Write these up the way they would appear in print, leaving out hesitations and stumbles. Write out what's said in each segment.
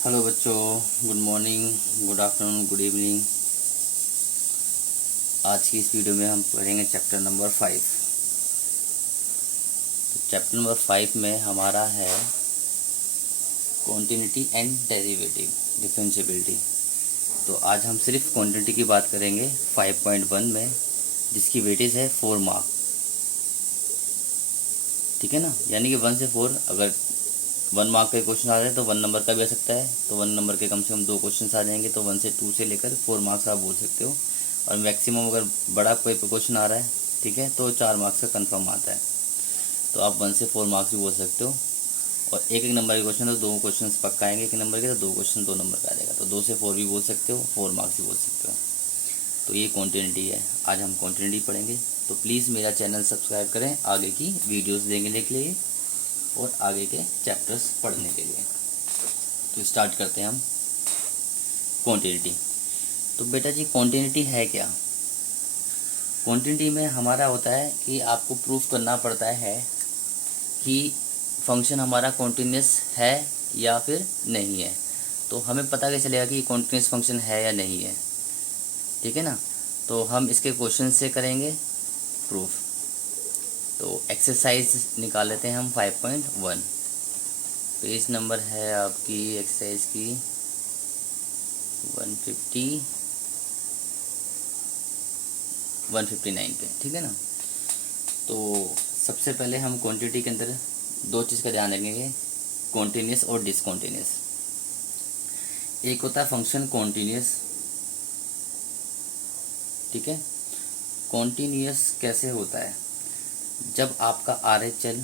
Hello बच्चों, good morning, good afternoon, good evening. आज की इस वीडियो में हम पढ़ेंगे चैप्टर नंबर 5। तो चैप्टर नंबर 5 में हमारा है कॉन्टिन्यूटी एंड डेरिवेटिव डिफरेंशिएबिलिटी। तो आज हम सिर्फ कॉन्टिन्यूटी की बात करेंगे 5.1 में, जिसकी वेटेज है 4 मार्क। ठीक है ना, यानी कि 1 से 4 अगर 1 मार्क का क्वेश्चन आ जाए तो 1 नंबर का भी आ सकता है। तो 1 नंबर के कम से कम 2 क्वेश्चन आ जाएंगे, तो 1 से 2 से लेकर 4 मार्क्स आप बोल सकते हो। और मैक्सिमम अगर बड़ा कोई क्वेश्चन आ रहा है, ठीक है, तो 4 मार्क्स का कंफर्म आता है। तो आप 1 से 4 मार्क्स भी बोल सकते हो। और एक एक नंबर के क्वेश्चन तो 2 क्वेश्चन पक्का आएंगे, एक नंबर के तो 2 क्वेश्चन 2 नंबर का आ जाएगा। तो 2 से 4 भी बोल सकते हो, 4 मार्क्स भी बोल सकते हो। तो ये कॉन्टिन्यूटी है, आज हम कॉन्टिन्यूटी पढ़ेंगे। तो प्लीज़ मेरा चैनल सब्सक्राइब करें आगे की वीडियोज़ देखने के लिए और आगे के चैप्टर्स पढ़ने के लिए। तो स्टार्ट करते हैं हम कॉन्टिन्यूटी। तो बेटा जी, कॉन्टिन्यूटी है क्या? कॉन्टिन्यूटी में हमारा होता है कि आपको प्रूफ करना पड़ता है कि फंक्शन हमारा कॉन्टिन्यूस है या फिर नहीं है। तो हमें पता कैसे चलेगा कि कॉन्टिन्यूस फंक्शन है या नहीं है? ठीक है ना, तो हम इसके क्वेश्चन से करेंगे प्रूफ। तो एक्सरसाइज निकाल लेते हैं हम 5.1। पेज नंबर है आपकी एक्सरसाइज की 159 पे। ठीक है ना, तो सबसे पहले हम क्वांटिटी के अंदर 2 चीज़ का ध्यान रखेंगे, कॉन्टिन्यूस और डिसकॉन्टिन्यूस। एक होता है फंक्शन कॉन्टिन्यूस, ठीक है। कॉन्टिन्यूस कैसे होता है? जब आपका RHL,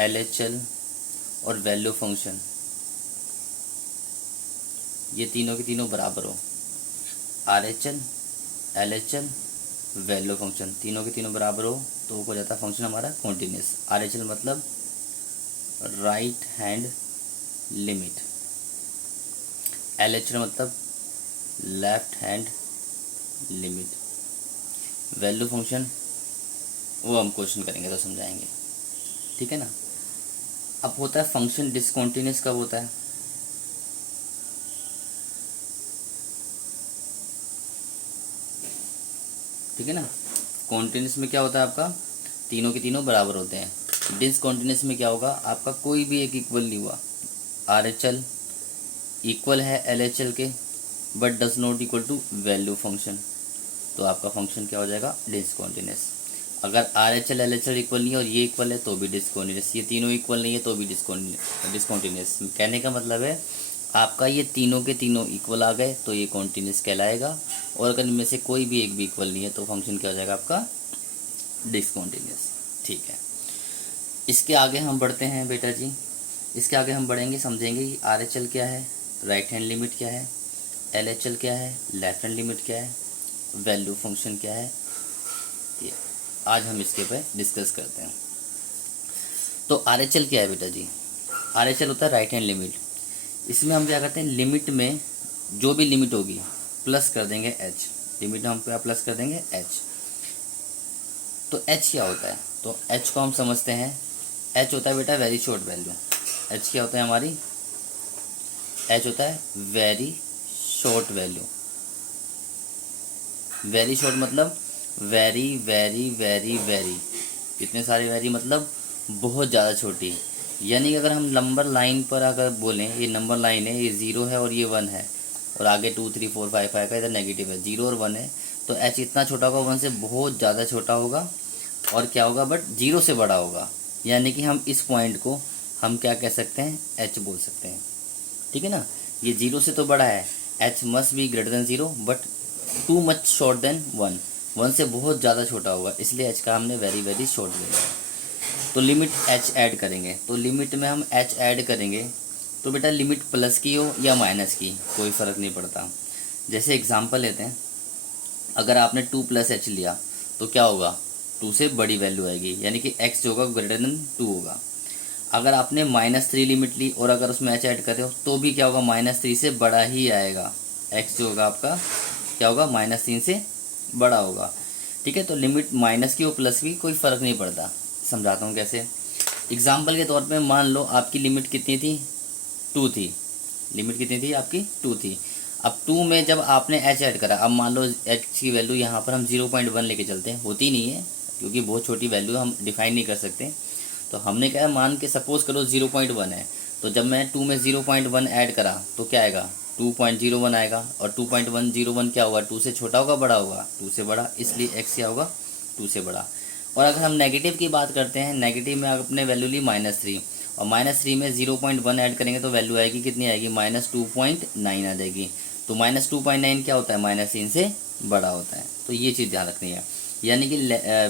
LHL और वैल्यू फंक्शन ये तीनों के तीनों बराबर हो। RHL, LHL, वैल्यू फंक्शन तीनों के तीनों बराबर हो तो हो जाता है फंक्शन हमारा कॉन्टिन्यूस। RHL मतलब राइट हैंड लिमिट, LHL मतलब left hand limit, value function वो हम क्वेश्चन करेंगे तो समझाएंगे। ठीक है ना। अब होता है फंक्शन डिसकॉन्टिन्यूस कब होता है? ठीक है ना, कॉन्टिन्यूस में क्या होता है आपका, तीनों के तीनों बराबर होते हैं। डिसकॉन्टिन्यूस में क्या होगा, आपका कोई भी एक इक्वल नहीं हुआ। RHL इक्वल है LHL के but does not equal to value function, तो आपका फंक्शन क्या हो जाएगा, डिसकॉन्टिन्यूस। अगर RHL LHL इक्वल नहीं है और ये इक्वल है तो भी डिसकॉन्टिन्यूस, ये तीनों इक्वल नहीं है तो भी डिसकॉन्टिन्यूस। कहने का मतलब है आपका ये तीनों के तीनों इक्वल आ गए तो ये कॉन्टिन्यूस कहलाएगा, और अगर इनमें से कोई भी एक भी इक्वल नहीं है तो फंक्शन क्या हो जाएगा आपका, डिसकॉन्टिन्यूस। ठीक है, इसके आगे हम बढ़ते हैं बेटा जी। इसके आगे हम बढ़ेंगे, समझेंगे कि RHL क्या है, राइट हैंड लिमिट क्या है, LHL क्या है, लेफ्ट हैंड लिमिट क्या है, वैल्यू फंक्शन क्या है। ये आज हम इसके पे डिस्कस करते हैं। तो RHL क्या है बेटा जी? RHL होता है राइट हैंड लिमिट। इसमें हम क्या करते हैं, लिमिट में जो भी लिमिट होगी प्लस कर देंगे h। लिमिट में हम क्या प्लस कर देंगे, h। तो h क्या होता है? तो h को हम समझते हैं, h होता है बेटा वेरी शॉर्ट वैल्यू। h क्या होता है हमारी, h होता है very short value. Very short मतलब वेरी वेरी वेरी वेरी, कितने सारे वेरी मतलब बहुत ज़्यादा छोटी। यानी कि अगर हम नंबर लाइन पर अगर बोलें, ये नंबर लाइन है, ये 0 है और ये 1 है, और आगे 2 3 4 5 5 का इधर नेगेटिव है, 0 और 1 है, तो h इतना छोटा होगा, 1 से बहुत ज़्यादा छोटा होगा। और क्या होगा, बट 0 से बड़ा होगा। यानी कि हम इस पॉइंट को हम क्या कह सकते हैं, h बोल सकते हैं। ठीक है ना, ये 0 से तो बड़ा है, h must be greater than 0 but too much short than 1। 1 से बहुत ज़्यादा छोटा होगा, इसलिए h का हमने वेरी वेरी शॉर्ट ले लिया। तो लिमिट h ऐड करेंगे, तो लिमिट में हम h ऐड करेंगे तो बेटा लिमिट प्लस की हो या माइनस की कोई फ़र्क नहीं पड़ता। जैसे एग्जांपल लेते हैं, अगर आपने 2 + h लिया तो क्या होगा, 2 से बड़ी वैल्यू आएगी, यानी कि x जो होगा ग्रेटर देन 2 होगा। अगर आपने -3 लिमिट ली और अगर उसमें h ऐड करे हो तो भी क्या होगा, -3 से बड़ा ही आएगा। x जो होगा आपका क्या होगा, -3 से बड़ा होगा। ठीक है, तो लिमिट माइनस की हो प्लस की कोई फ़र्क नहीं पड़ता। समझाता हूँ कैसे। एग्जाम्पल के तौर पे मान लो आपकी लिमिट कितनी थी, 2 थी, लिमिट कितनी थी आपकी 2 थी। अब 2 में जब आपने एच ऐड करा, अब मान लो एच की वैल्यू यहाँ पर हम 0.1 लेके चलते हैं, होती नहीं है क्योंकि बहुत छोटी वैल्यू हम डिफाइन नहीं कर सकते। तो हमने क्या है, मान के सपोज करो 0.1 है, तो जब मैं 2 में 0.1 ऐड करा तो क्या आएगा 2.01 आएगा। और 2.101 क्या होगा, 2 से छोटा होगा बड़ा होगा, 2 से बड़ा, इसलिए x क्या होगा 2 से बड़ा। और अगर हम नेगेटिव की बात करते हैं, नेगेटिव में आपने वैल्यू ली -3 और -3 में 0.1 ऐड करेंगे तो वैल्यू आएगी कितनी आएगी -2.9 आ जाएगी। तो -2.9 क्या होता है, -3 से बड़ा होता है। तो ये चीज़ ध्यान रखनी है, यानी कि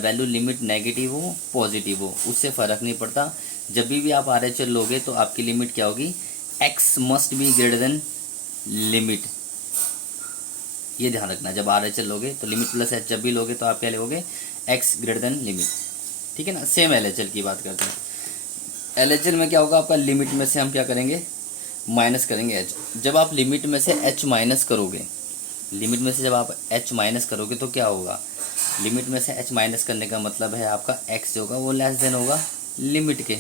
वैल्यू लिमिट नेगेटिव हो पॉजिटिव हो उससे फ़र्क नहीं पड़ता। जब भी आप RHL लोगे तो आपकी लिमिट क्या होगी, x must be greater then limit. ये ध्यान रखना, जब RHL लोगे तो लिमिट प्लस h जब भी लोगे तो आप क्या लोगे, x ग्रेटर देन लिमिट। ठीक है ना। सेम LHL की बात करते हैं। LHL में क्या होगा, आपका लिमिट में से हम क्या करेंगे, माइनस करेंगे h। जब आप लिमिट में से h माइनस करोगे, लिमिट में से जब आप h माइनस करोगे तो क्या होगा, लिमिट में से h माइनस करने का मतलब है आपका x जो होगा वो लेस देन होगा लिमिट के।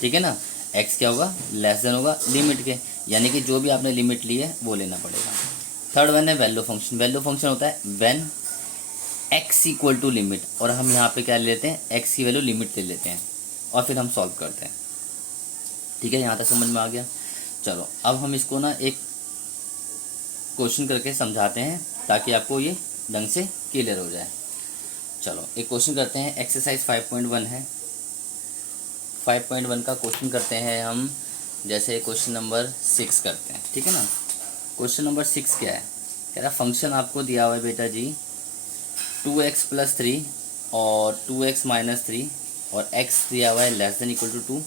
ठीक है ना, x क्या होगा, लेस देन होगा लिमिट के, यानी कि जो भी आपने लिमिट ली है वो लेना पड़ेगा। थर्ड वन है वैल्यू फंक्शन। वैल्यू फंक्शन होता है when x equal to limit, और हम यहाँ पे क्या ले लेते हैं, x की वैल्यू लिमिट ले लेते हैं और फिर हम सॉल्व करते हैं। ठीक है, यहाँ तक समझ में आ गया। चलो अब हम इसको ना एक क्वेश्चन करके समझाते हैं ताकि आपको ये ढंग से क्लियर हो जाए। चलो एक क्वेश्चन करते हैं, एक्सरसाइज 5.1 है। 5.1 का क्वेश्चन करते हैं हम, जैसे क्वेश्चन नंबर 6 करते हैं। ठीक है ना। क्वेश्चन नंबर 6 क्या है, कह रहा फंक्शन आपको दिया हुआ है बेटा जी 2x + 3 और 2x - 3 और x दिया हुआ है less than equal to 2,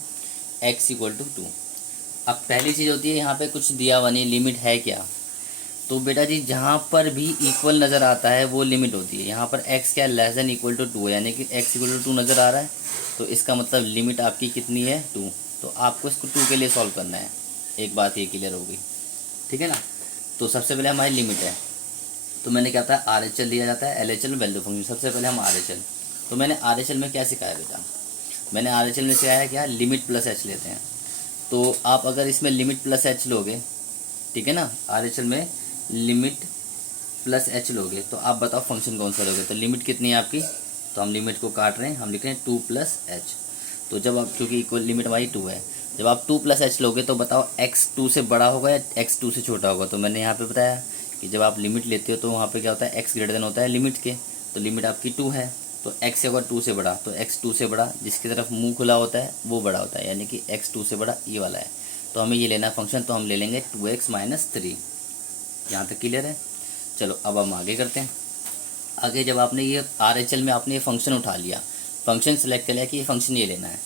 x equal to 2। अब पहली चीज़ होती है यहाँ पे कुछ दिया हुआ नहीं, लिमिट है क्या, तो बेटा जी जहाँ पर भी इक्वल नज़र आता है वो लिमिट होती है। यहाँ पर x क्या लेस देन इक्वल टू 2 है, यानी कि x इक्वल टू 2 नज़र आ रहा है, तो इसका मतलब लिमिट आपकी कितनी है 2। तो आपको इसको 2 के लिए सॉल्व करना है। एक बात ये क्लियर हो गई। ठीक है ना। तो सबसे पहले हमारी लिमिट है, तो मैंने क्या था RHL लिया जाता है, LHL वैल्यू फंक्शन। सबसे पहले हम RHL, तो मैंने RHL में क्या सिखाया बेटा, मैंने RHL में सिखाया क्या, लिमिट प्लस h लेते हैं। तो आप अगर इसमें लिमिट प्लस h लोगे, ठीक है ना, RHL में लिमिट प्लस h लोगे तो आप बताओ फंक्शन कौन सा लोगे। तो लिमिट कितनी है आपकी, तो हम लिमिट को काट रहे हैं, हम लिख रहे हैं 2 + h। तो जब आप, क्योंकि इक्वल लिमिट हमारी 2 है, जब आप 2 + h लोगे तो बताओ x 2 से बड़ा होगा या x 2 से छोटा होगा। तो मैंने यहाँ पे बताया कि जब आप लिमिट लेते हो तो वहाँ पे क्या होता है, x ग्रेटर देन होता है लिमिट के। तो लिमिट आपकी 2 है, तो x होगा 2 से बड़ा, तो x 2 से बड़ा जिसकी तरफ मुंह खुला होता है वो बड़ा होता है, यानी कि x 2 से बड़ा ये वाला है। तो हमें ये लेना है फंक्शन, तो हम ले लेंगे 2x - 3। यहाँ तक क्लियर है। चलो अब हम आगे करते हैं। आगे जब आपने ये RHL में आपने ये फंक्शन उठा लिया, फंक्शन सेलेक्ट कर लिया कि ये फंक्शन ये लेना है।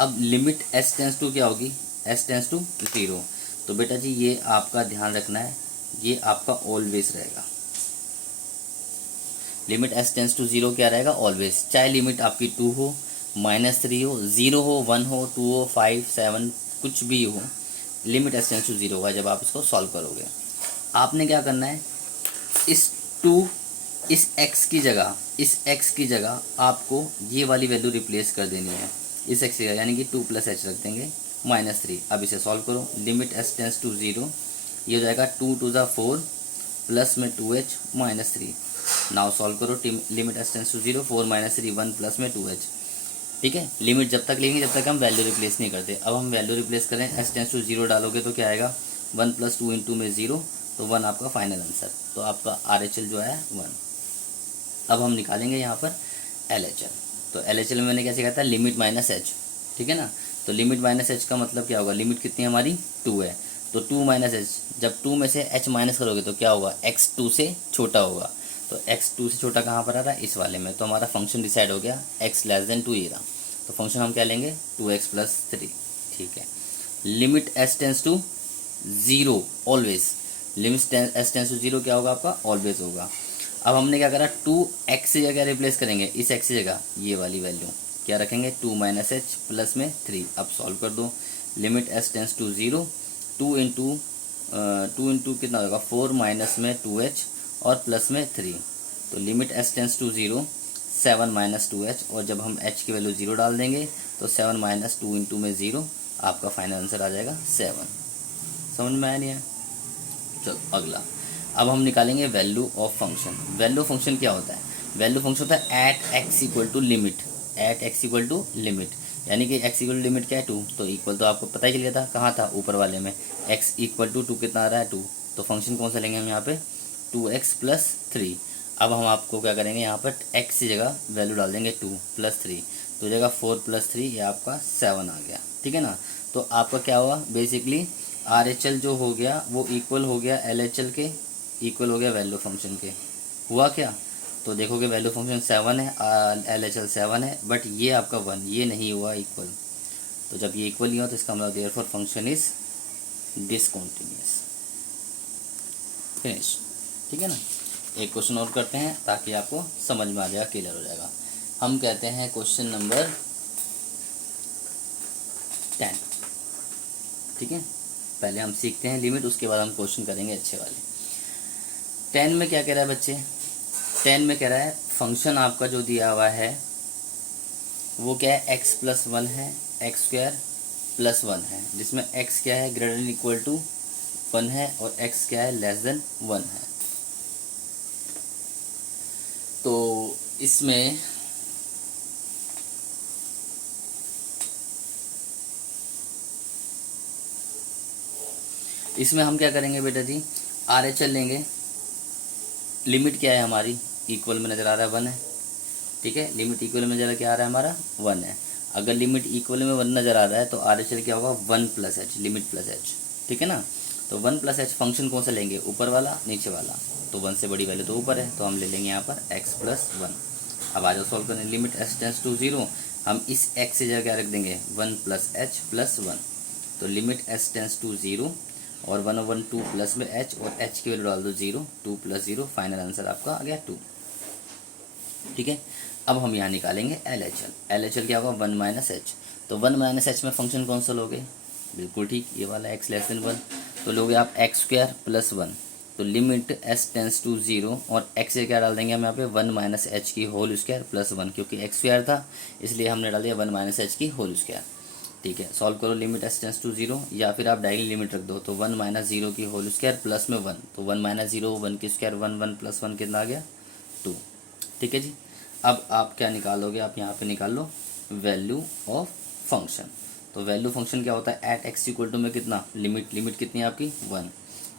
अब लिमिट s टेंस टू क्या होगी, s टेंस टू 0। तो बेटा जी ये आपका ध्यान रखना है, ये आपका ऑलवेज रहेगा। लिमिट s टेंस टू 0 क्या रहेगा, ऑलवेज। चाहे लिमिट आपकी 2 हो, -3 हो, 0 हो, 1 हो, 2 हो, 5, 7 कुछ भी हो, लिमिट s टेंस टू 0 होगा जब आप इसको सॉल्व करोगे। आपने क्या करना है, इस 2 इस x की जगह आपको ये वाली वैल्यू रिप्लेस कर देनी है इस x की जगह, यानी कि 2 + h रख देंगे -3। अब इसे सॉल्व करो, लिमिट s टेंस टू 0, ये हो जाएगा 2 × 2 = 4 प्लस में 2h -3। नाउ सॉल्व करो, limit s tends to 0, 4 - 3 1 plus में 2h। ठीक है, लिमिट जब तक लेंगे जब तक हम वैल्यू रिप्लेस नहीं करते। अब हम वैल्यू रिप्लेस करें, s टेंस टू 0 डालोगे तो क्या आएगा, 1 + 2 × में 0, तो 1 आपका फाइनल आंसर। तो आपका RHL जो है 1। अब हम निकालेंगे यहाँ पर LHL। तो LHL में मैंने क्या सिखाया था, लिमिट -h। ठीक है ना। तो लिमिट -h का मतलब क्या होगा, लिमिट कितनी हमारी 2 है, तो 2 - h, जब 2 में से h माइनस करोगे तो क्या होगा, x 2 से छोटा होगा। तो x 2 से छोटा कहाँ पर आ रहा है, इस वाले में। तो हमारा फंक्शन डिसाइड हो गया, x लेस देन 2 ये रहा। तो फंक्शन हम क्या लेंगे, 2x + 3। ठीक है। Limit s tends to 0 always, limit s tends to 0 क्या होगा आपका, ऑलवेज होगा। अब हमने क्या करा, 2x से जगह रिप्लेस करेंगे, इस x की जगह ये वाली वैल्यू क्या रखेंगे, 2 - h प्लस में 3। अब सॉल्व कर दो, लिमिट s टेंस टू 0, 2 × कितना होगा 4 माइनस में 2h और प्लस में 3। तो limit s tends to 0, 7 - 2h, और जब हम h की वैल्यू 0 डाल देंगे तो 7 - 2 × में 0, आपका फाइनल आंसर आ जाएगा 7। समझ में आया नहीं है? चलो अगला, अब हम निकालेंगे value of function. Value function क्या होता है? वैल्यू फंक्शन होता है at x equal to limit, at x equal to limit, यानी कि एक्स इक्वल टू लिमिट क्या है 2, तो इक्वल तो आपको पता ही चल गया था, कहाँ था ऊपर वाले में, एक्स इक्वल टू 2 कितना आ रहा है 2, तो फंक्शन कौन सा लेंगे हम यहाँ पे 2x प्लस 3। अब हम आपको क्या करेंगे यहाँ पर x की जगह वैल्यू डाल देंगे 2 प्लस 3, तो जगह 4 प्लस 3 ये आपका 7 आ गया, ठीक है ना। तो आपका क्या हुआ बेसिकली RHL जो हो गया वो इक्वल हो गया LHL के, इक्वल हो गया वैल्यू फंक्शन के, हुआ क्या? तो देखोगे वैल्यू फंक्शन 7 है, LHL 7 है, बट ये आपका 1, ये नहीं हुआ इक्वल। तो जब ये इक्वल नहीं हुआ तो इसका मतलब therefore function is discontinuous. Finish, ठीक है ना। एक क्वेश्चन और करते हैं ताकि आपको समझ में आ जाएगा, क्लियर हो जाएगा। हम कहते हैं क्वेश्चन नंबर 10, ठीक है। पहले हम सीखते हैं लिमिट, उसके बाद हम क्वेश्चन करेंगे अच्छे वाले। 10 में क्या कह रहा है बच्चे? 10 में कह रहा है फंक्शन आपका जो दिया हुआ है वो क्या है, x प्लस 1 है, एक्स स्क्वायर प्लस 1 है, जिसमें x क्या है ग्रेटर देन इक्वल टू 1 है और x क्या है लेस देन 1 है। तो इसमें हम क्या करेंगे बेटा जी, RHL लेंगे। लिमिट क्या है हमारी, इक्वल में नज़र आ रहा है 1 है, ठीक है। लिमिट इक्वल में नज़र क्या आ रहा है हमारा 1 है। अगर लिमिट इक्वल में 1 नज़र आ रहा है तो RHL क्या होगा 1 plus H, limit plus H, ठीक है ना। तो 1 प्लस एच फंक्शन कौन सा लेंगे, ऊपर वाला नीचे वाला, तो 1 से बड़ी वैल्यू तो ऊपर है, तो हम ले लेंगे यहाँ पर x प्लस 1। अब आ जाओ सॉल्व करने, लिमिट एच टेंस टू 0, हम इस x से जगह क्या रख देंगे 1 प्लस एच प्लस 1, तो लिमिट एच टेंस टू 0 और 1/2 प्लस में h और h की वैल्यू डाल दो 0, 2 प्लस 0, फाइनल आंसर आपका आ गया 2, ठीक है। अब हम यहाँ निकालेंगे LHL क्या होगा 1 माइनस एच, तो 1 माइनस एच में फंक्शन कौन सा लोगे, बिल्कुल ठीक ये वाला x लेस देन 1, तो लोगे आप एक्स स्क्वायर प्लस 1, तो लिमिट s टेंस टू 0 और x से क्या डाल देंगे हम यहाँ पे 1 माइनस एच की होल स्क्वायर प्लस 1, क्योंकि x स्क्वायर था इसलिए हमने डाल दिया 1 माइनस एच की होल स्क्वायर, ठीक है। सॉल्व करो, लिमिट s टेंस टू 0, या फिर आप डायरेक्टली लिमिट रख दो, तो 1 माइनस 0 की होल स्क्वायर प्लस में 1, तो 1 माइनस 0 1 की स्क्वायर 1, 1 प्लस 1 कितना आ गया 2, ठीक है जी। अब आप क्या निकालोगे, आप यहाँ पे निकाल लो वैल्यू ऑफ फंक्शन। तो वैल्यू फंक्शन क्या होता है, एट एक्स इक्वल टू में कितना, लिमिट कितनी है आपकी 1,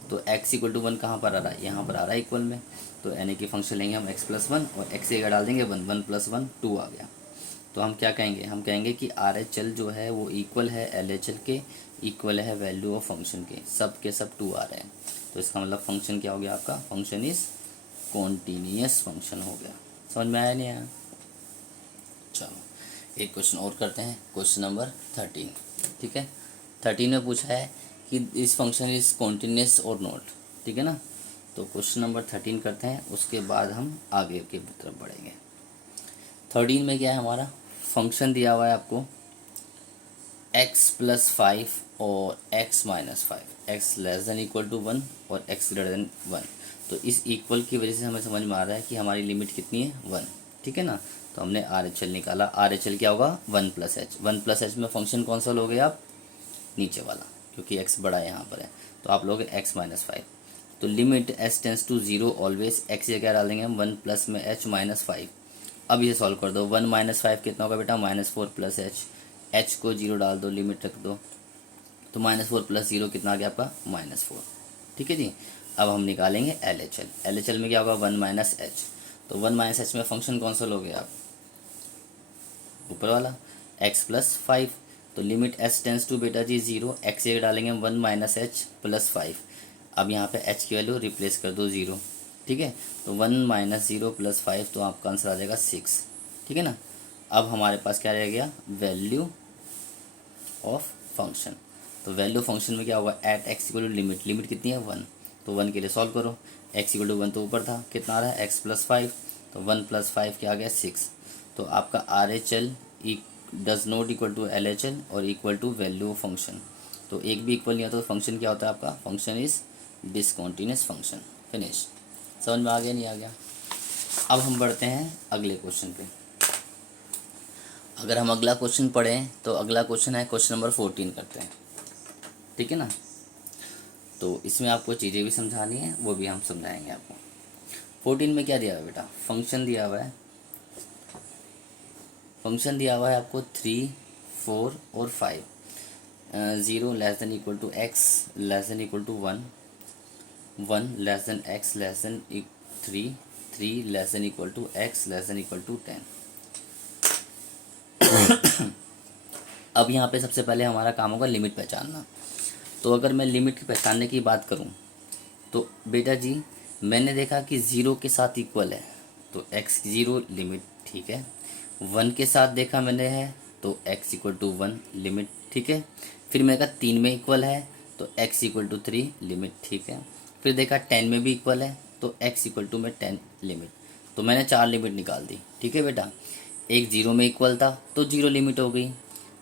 तो x इक्वल टू 1 कहाँ पर आ रहा है, यहाँ पर आ रहा है इक्वल में, तो यानी कि फंक्शन लेंगे हम x प्लस 1 और x से डाल देंगे 1, 1 प्लस 1 2 आ गया। तो हम क्या कहेंगे, हम कहेंगे कि RHL जो है वो इक्वल है LHL के, इक्वल है वैल्यू ऑफ फंक्शन के सब 2 आ रहे हैं, तो इसका मतलब फंक्शन क्या हो गया आपका, फंक्शन इज कॉन्टीन्यूअस फंक्शन हो गया। समझ में आया नहीं आया? चलो एक क्वेश्चन और करते हैं, क्वेश्चन नंबर 13, ठीक है। 13 में पूछा है कि इस फंक्शन इज कॉन्टीन्यूअस और नॉट, ठीक है ना। तो क्वेश्चन नंबर 13 करते हैं, उसके बाद हम आगे की तरफ बढ़ेंगे। 13 में क्या है हमारा, फंक्शन दिया हुआ है आपको x प्लस 5 और x minus 5, x less than equal to 1 और x ग्रेटर देन 1, तो इस इक्वल की वजह से हमें समझ में आ रहा है कि हमारी लिमिट कितनी है 1, ठीक है ना। तो हमने RHL निकाला, RHL क्या होगा 1 प्लस एच, 1 प्लस एच में फंक्शन कौन सा लोगे आप, नीचे वाला, क्योंकि x बड़ा यहाँ पर है, तो आप लोगे x माइनस 5, तो limit s tends to 0 always, x से क्या डाल देंगे हम 1 प्लस में h माइनस 5। अब ये सॉल्व कर दो, 1 माइनस 5 कितना होगा बेटा -4 प्लस h को 0 डाल दो, लिमिट रख दो, तो -4 प्लस 0 कितना आ गया आपका -4, ठीक है जी। अब हम निकालेंगे LHL में क्या होगा 1 माइनस एच, तो 1 माइनस एच में फंक्शन कौन सा लोगे आप, ऊपर वाला x प्लस 5, तो लिमिट s टेंस टू बेटा जी 0, x से डालेंगे 1 माइनस एच प्लस 5, अब यहाँ पे h की वैल्यू रिप्लेस कर दो 0, ठीक है, तो 1 माइनस 0 प्लस 5, तो आपका आंसर आ जाएगा 6, ठीक है ना। अब हमारे पास क्या रह गया, वैल्यू ऑफ फंक्शन, तो वैल्यू फंक्शन में क्या होगा, at x equal to limit कितनी है 1, तो 1 के लिए सॉल्व करो, x इक्वल टू 1 तो ऊपर था, कितना आ रहा है x प्लस 5, तो 1 प्लस 5 क्या आ गया 6, तो आपका RHL does not equal to LHL और equal to value of function, तो एक भी इक्वल नहीं होता, तो फंक्शन क्या होता है आपका, function is discontinuous function. Finish, समझ में आ गया नहीं आ गया? अब हम बढ़ते हैं अगले क्वेश्चन पे। अगर हम अगला क्वेश्चन पढ़ें तो अगला क्वेश्चन है क्वेश्चन नंबर 14 करते हैं, ठीक है ना। तो इसमें आपको चीज़ें भी समझानी है, वो भी हम समझाएंगे आपको। 14 में क्या दिया हुआ है बेटा, फंक्शन दिया हुआ है। फंक्शन दिया हुआ है आपको 3, 4 और 5। 0 less than equal to x less than equal to 1, 1 less than X less than 3, 3 less than equal to x less than equal to 10। अब यहाँ पे सबसे पहले हमारा काम होगा लिमिट पहचानना। तो अगर मैं लिमिट की पहचानने की बात करूँ तो बेटा जी, मैंने देखा कि 0 के साथ इक्वल है तो x 0 लिमिट, ठीक है। 1 के साथ देखा मैंने है तो x इक्वल टू 1 लिमिट, ठीक है। फिर मैंने कहा 3 में इक्वल है तो x इक्वल टू 3 लिमिट, ठीक है। फिर देखा 10 में भी इक्वल है तो x इक्वल टू में 10 लिमिट। तो मैंने 4 लिमिट निकाल दी, ठीक है बेटा। एक 0 में इक्वल था तो 0 लिमिट हो गई,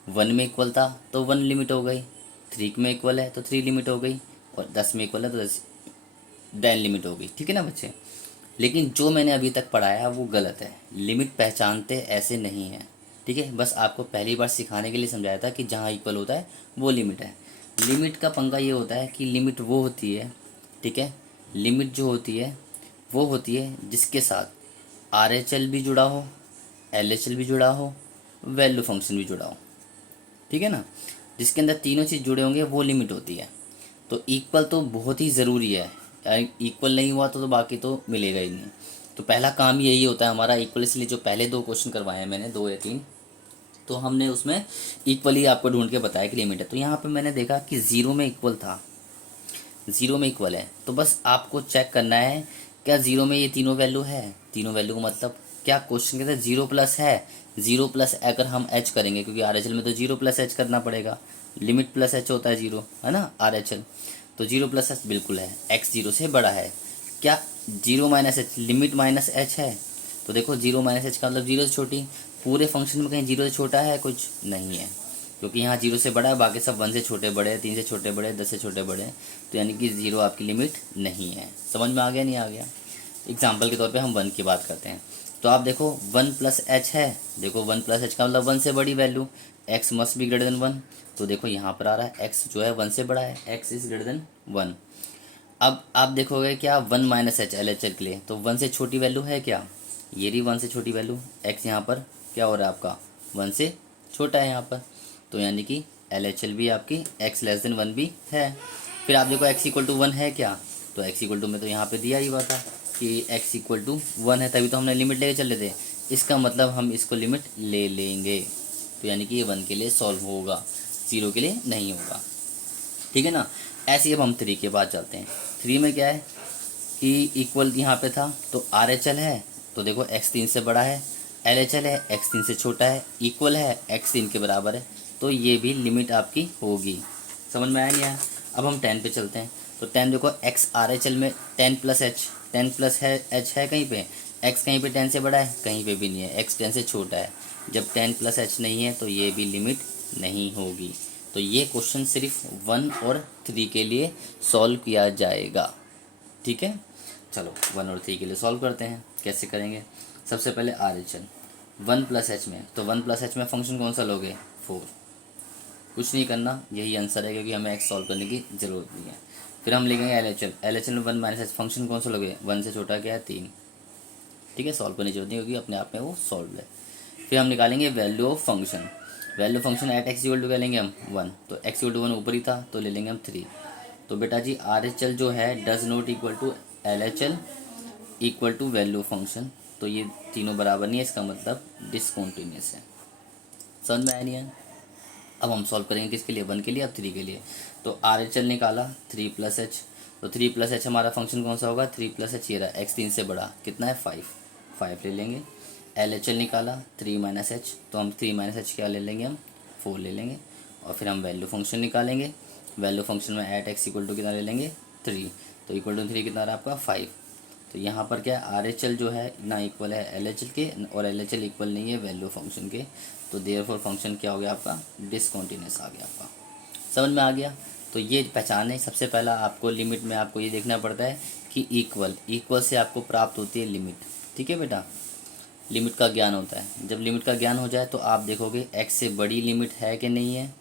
1 में इक्वल था तो 1 लिमिट हो गई, 3 में इक्वल है तो 3 लिमिट हो गई, और 10 में इक्वल है तो 10 लिमिट हो गई, ठीक है ना बच्चे। लेकिन जो मैंने अभी तक पढ़ाया वो गलत है। लिमिट पहचानते ऐसे नहीं है, ठीक है। बस आपको पहली बार सिखाने के लिए समझाया था कि जहाँ इक्वल होता है वो लिमिट है। लिमिट का पंगा ये होता है कि लिमिट वो होती है, ठीक है, लिमिट जो होती है वो होती है जिसके साथ RHL भी जुड़ा हो, LHL भी जुड़ा हो, वैल्यू फंक्शन भी जुड़ा हो, ठीक है ना। जिसके अंदर तीनों चीज़ जुड़े होंगे वो लिमिट होती है। तो इक्वल तो बहुत ही ज़रूरी है, इक्वल नहीं हुआ तो बाकी तो मिलेगा ही नहीं। तो पहला काम यही होता है हमारा इक्वल। इसलिए जो पहले 2 क्वेश्चन करवाए हैं मैंने, 2 या 3, तो हमने उसमें इक्वल ही आपको ढूंढ के बताया कि लिमिट है। तो यहाँ पे मैंने देखा कि 0 में इक्वल था, 0 में इक्वल है, तो बस आपको चेक करना है क्या 0 में ये तीनों वैल्यू है। तीनों वैल्यू का मतलब क्या, क्वेश्चन कहते हैं 0 प्लस है, 0 प्लस अगर हम एच करेंगे, क्योंकि RHL में तो 0 प्लस एच करना पड़ेगा, लिमिट प्लस एच होता है 0, है ना RHL। तो 0 प्लस एच बिल्कुल है, x 0 से बड़ा है। क्या 0 minus H limit minus H है, तो देखो 0 माइनस एच का मतलब 0 से छोटी। पूरे फंक्शन में कहीं 0 से छोटा है कुछ नहीं है, क्योंकि यहाँ 0 से बड़ा है, बाकी सब 1 से छोटे बड़े, 3 से छोटे बड़े, 10 से छोटे बड़े। तो यानी कि 0 आपकी लिमिट नहीं है। समझ में आ गया नहीं आ गया। एग्जाम्पल के तौर पे हम 1 की बात करते हैं। तो आप देखो 1 प्लस एच है, देखो 1 प्लस एच का मतलब 1 से बड़ी value, x must be greater than 1। तो देखो यहाँ पर आ रहा है x जो है 1 से बड़ा है, x इज ग्रेटर देन 1। अब आप देखोगे क्या 1 माइनस एच LHL के लिए, तो 1 से छोटी वैल्यू है क्या, ये रही 1 से छोटी वैल्यू। x यहाँ पर क्या हो रहा है आपका 1 से छोटा है यहाँ पर, तो यानी कि LHL भी आपकी x लेस देन 1 भी है। फिर आप देखो x इक्वल टू 1 है क्या, तो x इक्वल टू में तो यहाँ पे दिया ही हुआ था कि x इक्वल टू 1 है, तभी तो हमने लिमिट लेके चले थे। इसका मतलब हम इसको लिमिट ले लेंगे, तो यानी कि ये 1 के लिए सॉल्व होगा, 0 के लिए नहीं होगा, ठीक है ना। ऐसे ही अब हम 3 के बाद चलते हैं। 3 में क्या है कि इक्वल यहाँ पे था तो RHL है, तो देखो x 3 से बड़ा है, LHL है x 3 से छोटा है, इक्वल है x 3 के बराबर है, तो ये भी लिमिट आपकी होगी। समझ में आया नहीं आया। अब हम 10 पे चलते हैं। तो 10 देखो x RHL में 10 प्लस एच, 10 प्लस है एच है कहीं पे, x कहीं पे 10 से बड़ा है, कहीं पे भी नहीं है, x 10 से छोटा है। जब 10 प्लस एच नहीं है तो ये भी लिमिट नहीं होगी। तो ये क्वेश्चन सिर्फ 1 और 3 के लिए सॉल्व किया जाएगा, ठीक है। चलो 1 और 3 के लिए सॉल्व करते हैं। कैसे करेंगे, सबसे पहले RHL 1 प्लस एच में, तो 1 प्लस एच में फंक्शन कौन सा लोगे 4, कुछ नहीं करना, यही आंसर है, क्योंकि हमें x सॉल्व करने की ज़रूरत नहीं है। फिर हम लिखेंगे LHL में 1 माइनस एच, फंक्शन कौन सा लोगे 1 से छोटा क्या है 3, ठीक है। सॉल्व करने की जरूरत नहीं, क्योंकि अपने आप में वो सॉल्व है। फिर हम निकालेंगे value of function, value function at x equal to क्या लेंगे हम 1, तो x इक्वल टू 1 ऊपर ही था तो ले लेंगे हम 3। तो बेटा जी RHL जो है does not equal to LHL equal to value function, तो ये तीनों बराबर नहीं है, इसका मतलब डिसकॉन्टिन्यूस है। समझ में आया नहीं है। अब हम सॉल्व करेंगे किसके लिए 1 के लिए, अब 3 के लिए। तो RHL निकाला 3 प्लस एच, तो 3 प्लस एच हमारा फंक्शन कौन सा होगा 3 प्लस एच, ये रहा x 3 से बड़ा कितना है 5, 5 ले लेंगे। LHL निकाला 3 माइनस एच, तो हम 3 माइनस एच क्या ले लेंगे हम 4 ले लेंगे। और फिर हम वैल्यू फंक्शन निकालेंगे, वैल्यू फंक्शन में एट x इक्वल टू कितना ले लेंगे 3, तो इक्वल टू 3 कितना रहा आपका 5। तो यहाँ पर क्या RHL जो है ना इक्वल है LHL के, और LHL इक्वल नहीं है वैल्यू फंक्शन के, तो देयरफॉर फंक्शन क्या हो गया आपका डिसकॉन्टिन्यूस आ गया आपका। समझ में आ गया। तो ये पहचाने, सबसे पहला आपको लिमिट में आपको ये देखना पड़ता है कि इक्वल से आपको प्राप्त होती है लिमिट, ठीक है बेटा। लिमिट का ज्ञान होता है, जब लिमिट का ज्ञान हो जाए तो आप देखोगे x से बड़ी लिमिट है कि नहीं है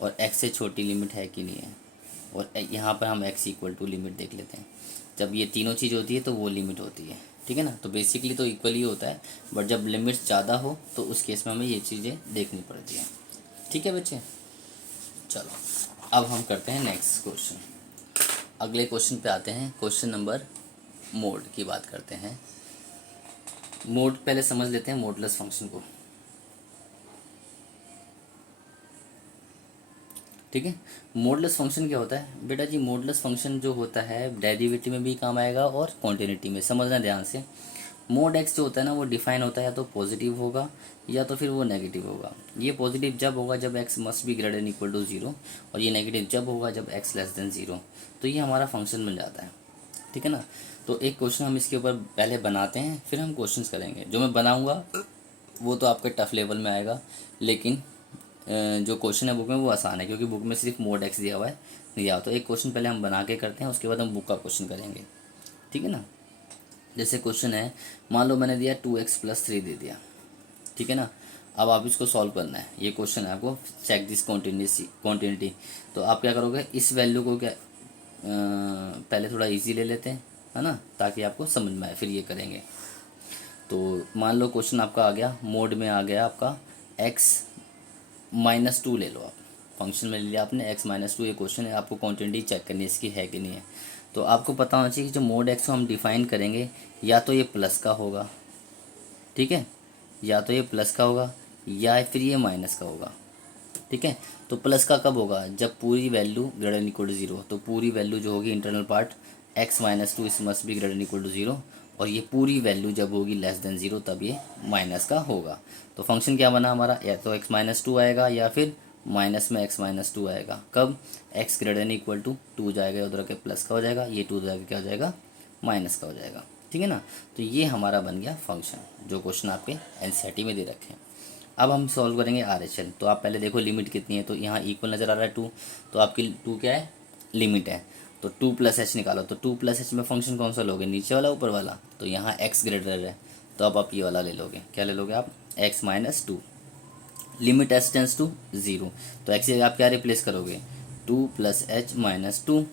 और x से छोटी लिमिट है कि नहीं है, और यहाँ पर हम x इक्वल टू लिमिट देख लेते हैं। जब ये तीनों चीज़ होती है तो वो लिमिट होती है, ठीक है ना। तो बेसिकली तो इक्वल ही होता है, बट जब लिमिट्स ज़्यादा हो तो उस केस में हमें ये चीज़ें देखनी पड़ती हैं, ठीक है बच्चे। चलो अब हम करते हैं नेक्स्ट क्वेश्चन। अगले क्वेश्चन पे आते हैं, क्वेश्चन नंबर मोड की बात करते हैं। मोड पहले समझ लेते हैं, मोडलेस फंक्शन को, ठीक है। मोडलेस फंक्शन क्या होता है बेटा जी? मोडलेस फंक्शन जो होता है डेरिवेटिव में भी काम आएगा और क्वांटिटी में, समझना ध्यान से। मोड एक्स जो होता है ना वो डिफाइन होता है या तो पॉजिटिव होगा या तो फिर वो नेगेटिव होगा। ये पॉजिटिव जब होगा जब x must be greater than equal to zero, और ये नेगेटिव जब होगा जब एक्स लेस देन जीरो। तो ये हमारा फंक्शन बन जाता है, ठीक है ना। तो एक क्वेश्चन हम इसके ऊपर पहले बनाते हैं, फिर हम क्वेश्चंस करेंगे। जो मैं बनाऊंगा वो तो आपके टफ लेवल में आएगा, लेकिन जो क्वेश्चन है बुक में वो आसान है, क्योंकि बुक में सिर्फ मोड एक्स दिया हुआ है, दिया हुआ। तो एक क्वेश्चन पहले हम बना के करते हैं, उसके बाद हम बुक का क्वेश्चन करेंगे, ठीक है ना। जैसे क्वेश्चन है, मान लो मैंने दिया 2x+3 दे दिया, ठीक है ना। अब आप इसको सॉल्व करना है, ये क्वेश्चन है आपको, चेक दिस कॉन्टिन्यूटी। तो आप क्या करोगे, इस वैल्यू को क्या पहले थोड़ा इजी ले लेते हैं, है ना, ताकि आपको समझ में आए, फिर ये करेंगे। तो मान लो क्वेश्चन आपका आ गया, मोड में आ गया आपका x-2 ले लो आप, फंक्शन में ले लिया आपने x-2। ये क्वेश्चन है, आपको क्वांटिटी चेक करनी है इसकी है कि नहीं है। तो आपको पता होना चाहिए कि जो मोड एक्स को हम डिफाइन करेंगे या तो ये प्लस का होगा, ठीक है, या तो ये प्लस का होगा या फिर ये माइनस का होगा, ठीक है। तो प्लस का कब होगा, जब पूरी value greater than equal to zero. तो पूरी वैल्यू जो होगी इंटरनल पार्ट x-2 इस must be greater than equal to zero, और ये पूरी वैल्यू जब होगी लेस देन जीरो तब ये माइनस का होगा। तो फंक्शन क्या बना हमारा, या तो x-2 आएगा या फिर माइनस में x-2 आएगा। कब, x greater than equal to 2 जाएगा उधर के प्लस का हो जाएगा, ये 2 जाएगा क्या हो जाएगा, माइनस का हो जाएगा, ठीक है ना। तो ये हमारा बन गया फंक्शन, जो क्वेश्चन आपके एनसीईआरटी में दे रखे हैं। अब हम सॉल्व करेंगे आरएचएल। तो आप पहले देखो लिमिट कितनी है, तो यहाँ इक्वल नज़र आ रहा है 2, तो आपकी 2 क्या है, लिमिट है। तो 2+h निकालो, तो 2+h में फंक्शन कौन सा लोगे, नीचे वाला ऊपर वाला। तो यहाँ x ग्रेटर है, तो अब आप ये वाला ले लोगे, क्या ले लोगे आप, x-2। Limit h tends to 0, तो x की आप क्या रिप्लेस करोगे, 2+h-2।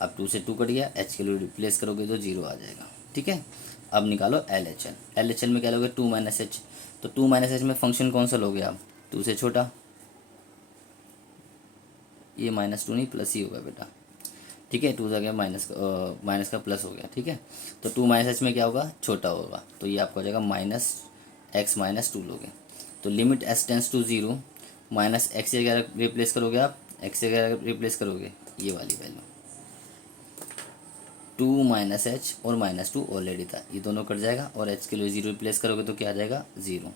अब 2 से 2 कट गया, h के लिए रिप्लेस करोगे तो 0 आ जाएगा, ठीक है। अब निकालो LHL। LHL में क्या लोगे, 2-h। तो 2-h में फंक्शन कौन सा लोगे आप, 2 से छोटा। ये -2 नहीं प्लस ही होगा बेटा, ठीक है। 2 जगह माइनस का प्लस हो गया, ठीक है। तो 2-h में क्या होगा, छोटा होगा, तो ये आपका हो जाएगा -x-2 लोगे। तो limit h tends to 0, minus x की जगह रिप्लेस करोगे आप, x की जगह रिप्लेस करोगे ये वाली वैल्यू, 2-h और -2 ऑलरेडी था, ये दोनों कट जाएगा, और h के लिए 0 रिप्लेस करोगे तो क्या आ जाएगा, 0।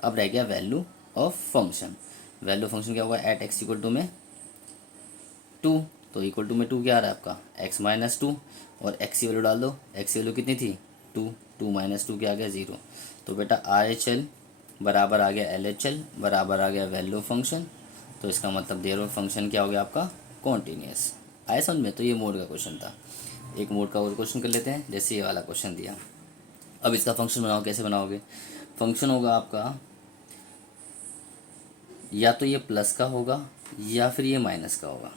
अब रह गया value of function. Value function क्या होगा, एट x इक्वल टू में 2, तो इक्वल टू में 2 क्या आ रहा है आपका, x-2, और x की वैल्यू डाल दो, x की वैल्यू कितनी थी 2, 2-2 क्या आ गया 0। तो बेटा RHL बराबर आ गया LHL बराबर आ गया वैल्यू फंक्शन। तो इसका मतलब देयर फंक्शन क्या हो गया आपका, कॉन्टीन्यूअस। आए समझ में। तो ये मोड का क्वेश्चन था। एक मोड का और क्वेश्चन कर लेते हैं, जैसे ये वाला क्वेश्चन दिया। अब इसका फंक्शन बनाओ, कैसे बनाओगे, फंक्शन होगा आपका या तो ये प्लस का होगा या फिर ये माइनस का होगा।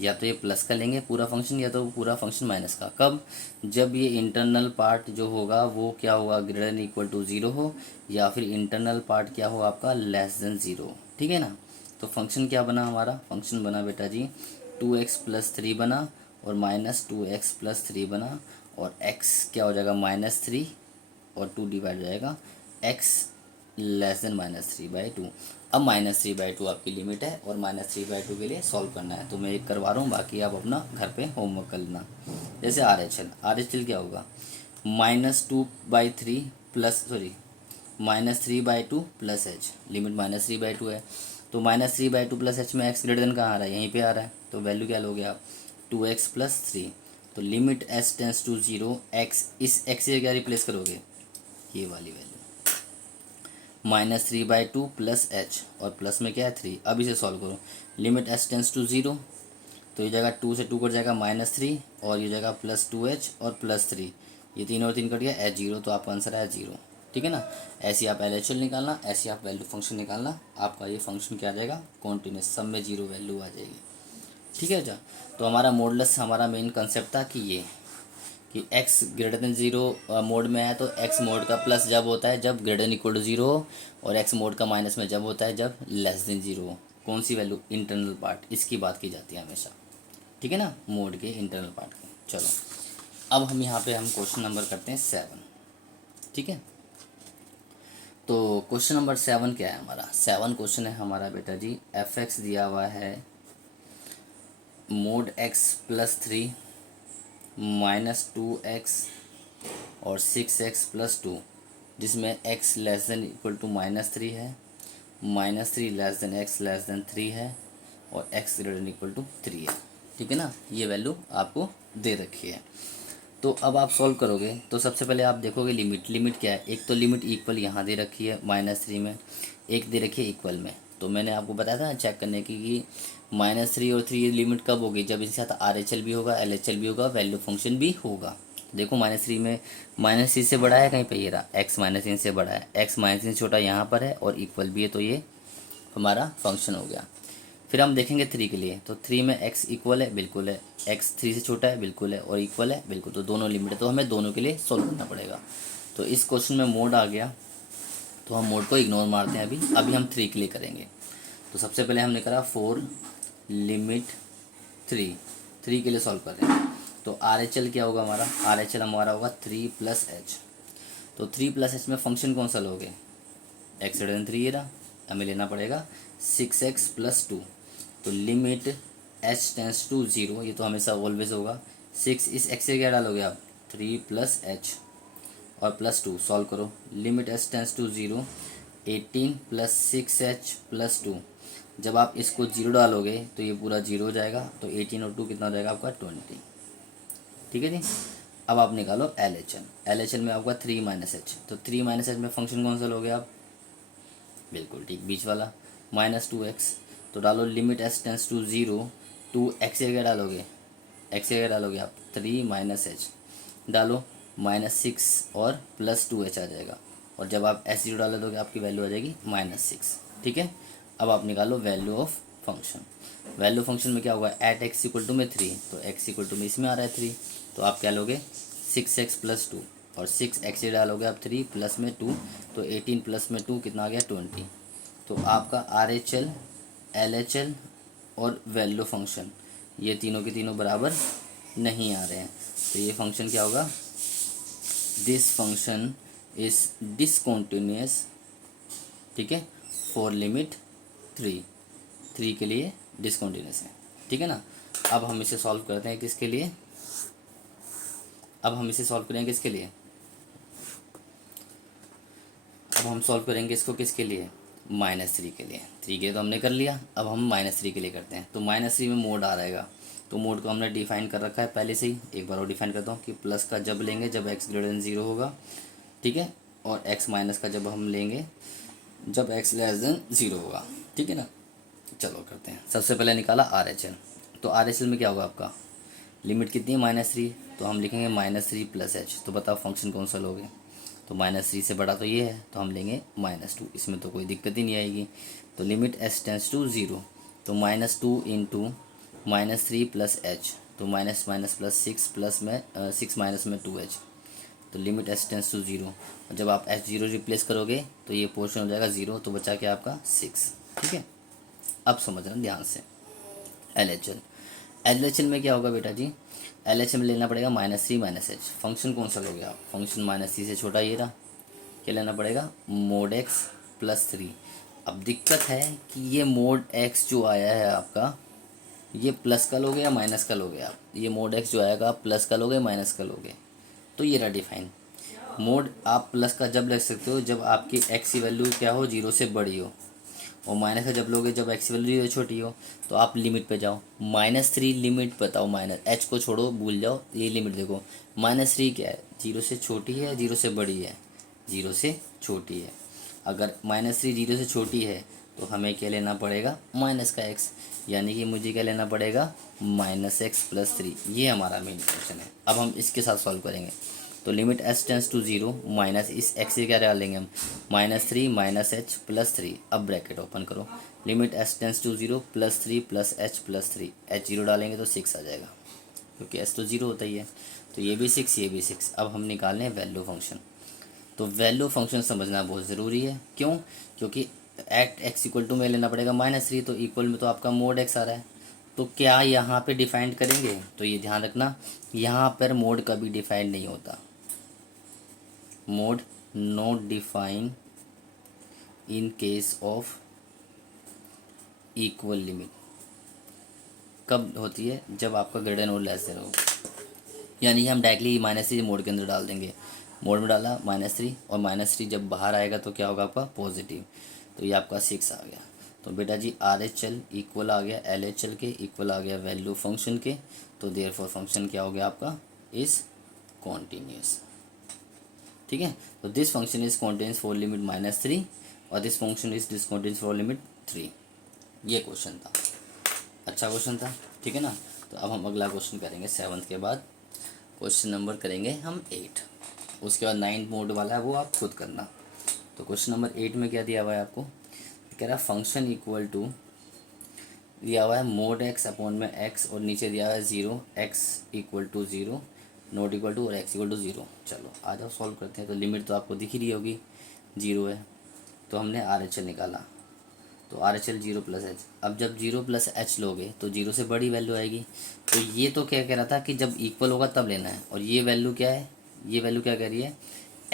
या तो ये प्लस का लेंगे पूरा फंक्शन, या तो पूरा फंक्शन माइनस का। कब, जब ये इंटरनल पार्ट जो होगा वो क्या होगा, ग्रेटर देन इक्वल टू 0 हो, या फिर इंटरनल पार्ट क्या होगा आपका, लेस देन 0, ठीक है ना। तो फंक्शन क्या बना हमारा, फंक्शन बना बेटा जी 2x+3 बना, और -2x+3 बना, और x क्या हो जाएगा -3, और 2 डिवाइड हो जाएगा x लेस देन -3/2। अब -3/2 आपकी लिमिट है, और -3/2 के लिए सॉल्व करना है। तो मैं एक करवा रहा हूँ, बाकी आप अपना घर पे होमवर्क कर लेना। जैसे RHL क्या होगा, -2/3 plus sorry -3/2 plus h, limit -3/2 है। तो -3/2 प्लस h में x ग्रेटर देन कहाँ आ रहा है, यहीं पे आ रहा है। तो वैल्यू क्या लोगे आप, 2x+3। तो limit h tends to 0, x इस x से क्या रिप्लेस करोगे, ये वाली वैल्यू -3/2 प्लस h, और प्लस में क्या है 3। अब इसे सॉल्व करो, लिमिट h टेंस टू 0, तो ये जगह 2 से 2 कट जाएगा -3, और ये जगह +2h और +3, ये 3 और 3 कट गया h 0, तो आपका आंसर है 0, ठीक है ना। ऐसे आप LHL निकालना, ऐसे आप वैल्यू फंक्शन निकालना, आपका ये फंक्शन क्या आ जाएगा, कॉन्टिन्यूस, सब में 0 वैल्यू आ जाएगी। ठीक है बच्चा। तो हमारा मॉडुलस हमारा मेन कंसेप्ट था कि ये कि x greater than zero mod में है तो x मोड का प्लस जब होता है जब greater than equal to zero हो, और x मोड का माइनस में जब होता है जब लेस देन ज़ीरो हो। कौन सी वैल्यू? इंटरनल पार्ट, इसकी बात की जाती है हमेशा, ठीक है ना, मोड के इंटरनल पार्ट के। चलो अब हम यहाँ पे हम क्वेश्चन नंबर करते हैं 7, ठीक है। तो क्वेश्चन नंबर 7 क्या है हमारा? 7 क्वेश्चन है हमारा बेटा जी, एफ एक्स दिया हुआ है mode x plus 3 minus 2x और 6x प्लस 2, जिसमें x less than equal to -3 है, -3 less than x less than 3 है, और x greater than equal to 3 है, ठीक है ना। ये वैल्यू आपको दे रखी है। तो अब आप सॉल्व करोगे तो सबसे पहले आप देखोगे लिमिट क्या है। एक तो लिमिट इक्वल यहाँ दे रखी है -3 में, एक दे रखी है इक्वल में। तो मैंने आपको बताया था चेक करने की कि -3 और 3 लिमिट कब होगी? जब इनके साथ RHL भी होगा, LHL भी होगा, वैल्यू फंक्शन भी होगा। देखो -3 में -3 से बड़ा है कहीं पे, ये रहा x -3 से बड़ा है, x -3 से छोटा यहाँ पर है और इक्वल भी है, तो ये हमारा फंक्शन हो गया। फिर हम देखेंगे 3 के लिए, तो 3 में x इक्वल है, बिल्कुल है, x 3 से छोटा है, बिल्कुल है, और इक्वल है, बिल्कुल। तो दोनों लिमिट है, तो हमें दोनों के लिए सॉल्व करना पड़ेगा। तो इस क्वेश्चन में मोड आ गया, तो हम मोड को इग्नोर मारते हैं अभी हम 3 के लिए करेंगे। तो सबसे पहले हमने करा 4 लिमिट 3 के लिए सॉल्व कर रहे हैं। तो RHL क्या होगा हमारा? RHL हमारा होगा 3 + h। तो 3 + h में फंक्शन कौन सा लोगे? x ग्रेटर देन 3 ये रहा, हमें लेना पड़ेगा 6x + 2। तो लिमिट h टेंस टू 0, ये तो हमेशा ऑलवेज होगा। 6 इस x से क्या डालोगे आप? 3 + h और +2 सॉल्व करो। Limit h tends to 0, 18 + 6h + 2। जब आप इसको 0 डालोगे तो ये पूरा 0 हो जाएगा, तो 18 और 2 कितना हो जाएगा आपका? 20, ठीक है जी। अब आप निकालो LHL में आपका 3 - h। तो 3 - h में फंक्शन कौन सा लोगे आप? बिल्कुल ठीक, बीच वाला -2x। तो डालो limit h tends to 0, 2x क्या डालोगे? x क्या डालोगे आप? 3 - h डालो, -6 और +2h आ जाएगा। और जब आप h0 डालो दोगे आपकी वैल्यू आ जाएगी -6, ठीक है। अब आप निकालो value of function. Value function में क्या होगा? एट x इक्वल टू में 3, तो x इक्वल टू में इसमें आ रहा है 3, तो आप क्या लोगे? 6x + 2, और 6x से डालोगे आप 3 प्लस में 2, तो 18 प्लस में 2 कितना आ गया? 20। तो आपका RHL, LHL और वैल्यू फंक्शन ये तीनों के तीनों बराबर नहीं आ रहे हैं, तो ये फंक्शन क्या होगा? दिस फंक्शन इज डिसकंटिन्यूअस, ठीक है, फॉर लिमिट 3 के लिए डिसकंटिन्यूअस है, ठीक है ना। अब हम इसे सॉल्व करते हैं किसके लिए? अब हम इसे सॉल्व करेंगे किसके लिए? अब हम सॉल्व करेंगे इसको किसके लिए? -3 के लिए। 3 के लिए तो हमने कर लिया, अब हम -3 के लिए करते हैं। तो -3 में मोड आ रहेगा, तो मोड को हमने डिफाइन कर रखा है पहले से ही। एक बार और डिफाइन करता हूँ कि प्लस का जब लेंगे जब x ग्रेटर देन 0 होगा, ठीक है, और x माइनस का जब हम लेंगे जब x लेस देन 0 होगा, ठीक है ना। चलो करते हैं। सबसे पहले निकाला RHL, तो RHL में क्या होगा आपका? लिमिट कितनी है? -3, तो हम लिखेंगे -3 + h। तो बताओ फंक्शन कौन सा लोगे? तो -3 से बड़ा तो ये है, तो हम लेंगे -2, इसमें तो कोई दिक्कत ही नहीं आएगी। तो लिमिट h टेंस टू 0, तो -2 इंटू -3 + h, तो माइनस माइनस प्लस 6 प्लस में 6 माइनस में 2h, तो लिमिट h टेंस टू 0। और जब आप h0 रिप्लेस करोगे तो ये पोर्शन हो जाएगा 0, तो बचा क्या आपका 6, ठीक है। अब समझना ध्यान से। LHL में क्या होगा बेटा जी? LHL में लेना पड़ेगा -3 - h। फंक्शन कौन सा लोगे आप? फंक्शन -3 से छोटा ये रहा, क्या लेना पड़ेगा? Mode x + 3। अब दिक्कत है कि ये मोड x जो आया है आपका, ये प्लस का लोगे या माइनस का लोगे आप? ये मोड x जो आएगा आप प्लस का लोगे माइनस का लोगे? तो ये रहा डिफाइन। मोड आप प्लस का जब लग सकते हो जब आपकी x की वैल्यू क्या हो? 0 से बड़ी हो, और माइनस का जब लोगे जब x की वैल्यू 0 छोटी हो। तो आप लिमिट पे जाओ, -3 लिमिट बताओ, माइनस h को छोड़ो, भूल जाओ, ये लिमिट देखो। -3 क्या है? 0 से छोटी है, 0 से बड़ी है? 0 से छोटी है। अगर -3 0 से छोटी है तो हमें क्या लेना पड़ेगा? माइनस का x, यानी कि मुझे क्या लेना पड़ेगा? -x + 3। ये हमारा मेन क्वेश्चन है। अब हम इसके साथ सॉल्व करेंगे। तो limit h tends to 0 minus इस x से क्या डालेंगे हम? -3 - h + 3। अब ब्रैकेट ओपन करो, limit s tends to 0 +3 + h +3, h 0 डालेंगे तो 6 आ जाएगा क्योंकि s तो 0 होता ही है। तो ये भी 6, ये भी 6। अब हम निकालने हैं वैल्यू फंक्शन। तो वैल्यू फंक्शन समझना बहुत ज़रूरी है। क्यों? क्योंकि एट x इक्वल टू में लेना पड़ेगा -3, तो इक्वल में तो आपका मोड x आ रहा है। तो क्या यहाँ पे डिफाइंड करेंगे? तो ये ध्यान रखना, यहाँ पर मोड कभी डिफाइंड नहीं होता। Mode not define in case of equal limit. कब होती है? जब आपका ग्रेटर देन और लेस देन हो। यानी कि हम डायरेक्टली -3 मोड के अंदर डाल देंगे। मोड में डाला -3, और -3 जब बाहर आएगा तो क्या होगा आपका? पॉजिटिव। तो ये आपका 6 आ गया। तो बेटा जी RHL इक्वल आ गया LHL के, इक्वल आ गया वैल्यू फंक्शन के। तो देयरफॉर फंक्शन क्या हो गया आपका? Is continuous. ठीक है। तो this function is continuous for limit -3 और this function is discontinuous for limit 3। ये क्वेश्चन था, अच्छा क्वेश्चन था। ठीक है ना। तो अब हम अगला क्वेश्चन करेंगे 7th के बाद। क्वेश्चन नंबर करेंगे हम 8। उसके बाद 9th मोड वाला है वो आप खुद करना। तो क्वेश्चन नंबर 8 में क्या दिया हुआ है आपको? कह रहा फंक्शन इक्वल टू, दिया हुआ है मोड x अपॉन में x, और नीचे दिया हुआ है 0, x equal to 0, not equal to, और x इक्वल टू 0। चलो आ जाओ सॉल्व करते हैं। तो लिमिट तो आपको दिख ही रही होगी, 0 है। तो हमने RHL निकाला, तो RHL 0 + h। अब जब 0 + h लोगे तो 0 से बड़ी वैल्यू आएगी। तो ये तो क्या कह रहा था कि जब इक्वल होगा तब लेना है, और ये वैल्यू क्या है? ये वैल्यू क्या कह रही है?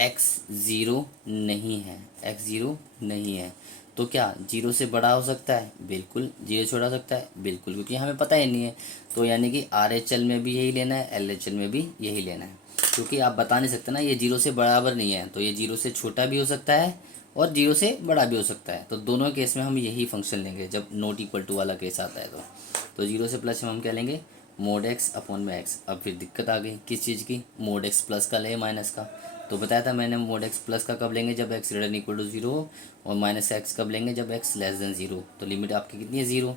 x 0 नहीं है, x 0 नहीं है। तो क्या 0 से बड़ा हो सकता है? बिल्कुल। 0 छोटा हो सकता है? बिल्कुल, क्योंकि हमें पता ही नहीं है। तो यानी कि RHL में भी यही लेना है, LHL में भी यही लेना है, क्योंकि आप बता नहीं सकते ना ये 0 से बराबर नहीं है। तो ये 0 से छोटा भी हो सकता है और 0 से बड़ा भी हो सकता है। तो दोनों केस में हम यही फंक्शन लेंगे जब नॉट इक्वल टू वाला केस आता है। तो 0 से प्लस में हम क्या लेंगे? मोड x अपॉन में x। अब फिर दिक्कत आ गई किस चीज़ की? मोड x प्लस का ले माइनस का। तो बताया था मैंने मोड x प्लस का कब लेंगे? जब x greater than equal to 0 हो, और -x कब लेंगे? जब x लेस देन 0। तो लिमिट आपकी कितनी है? 0।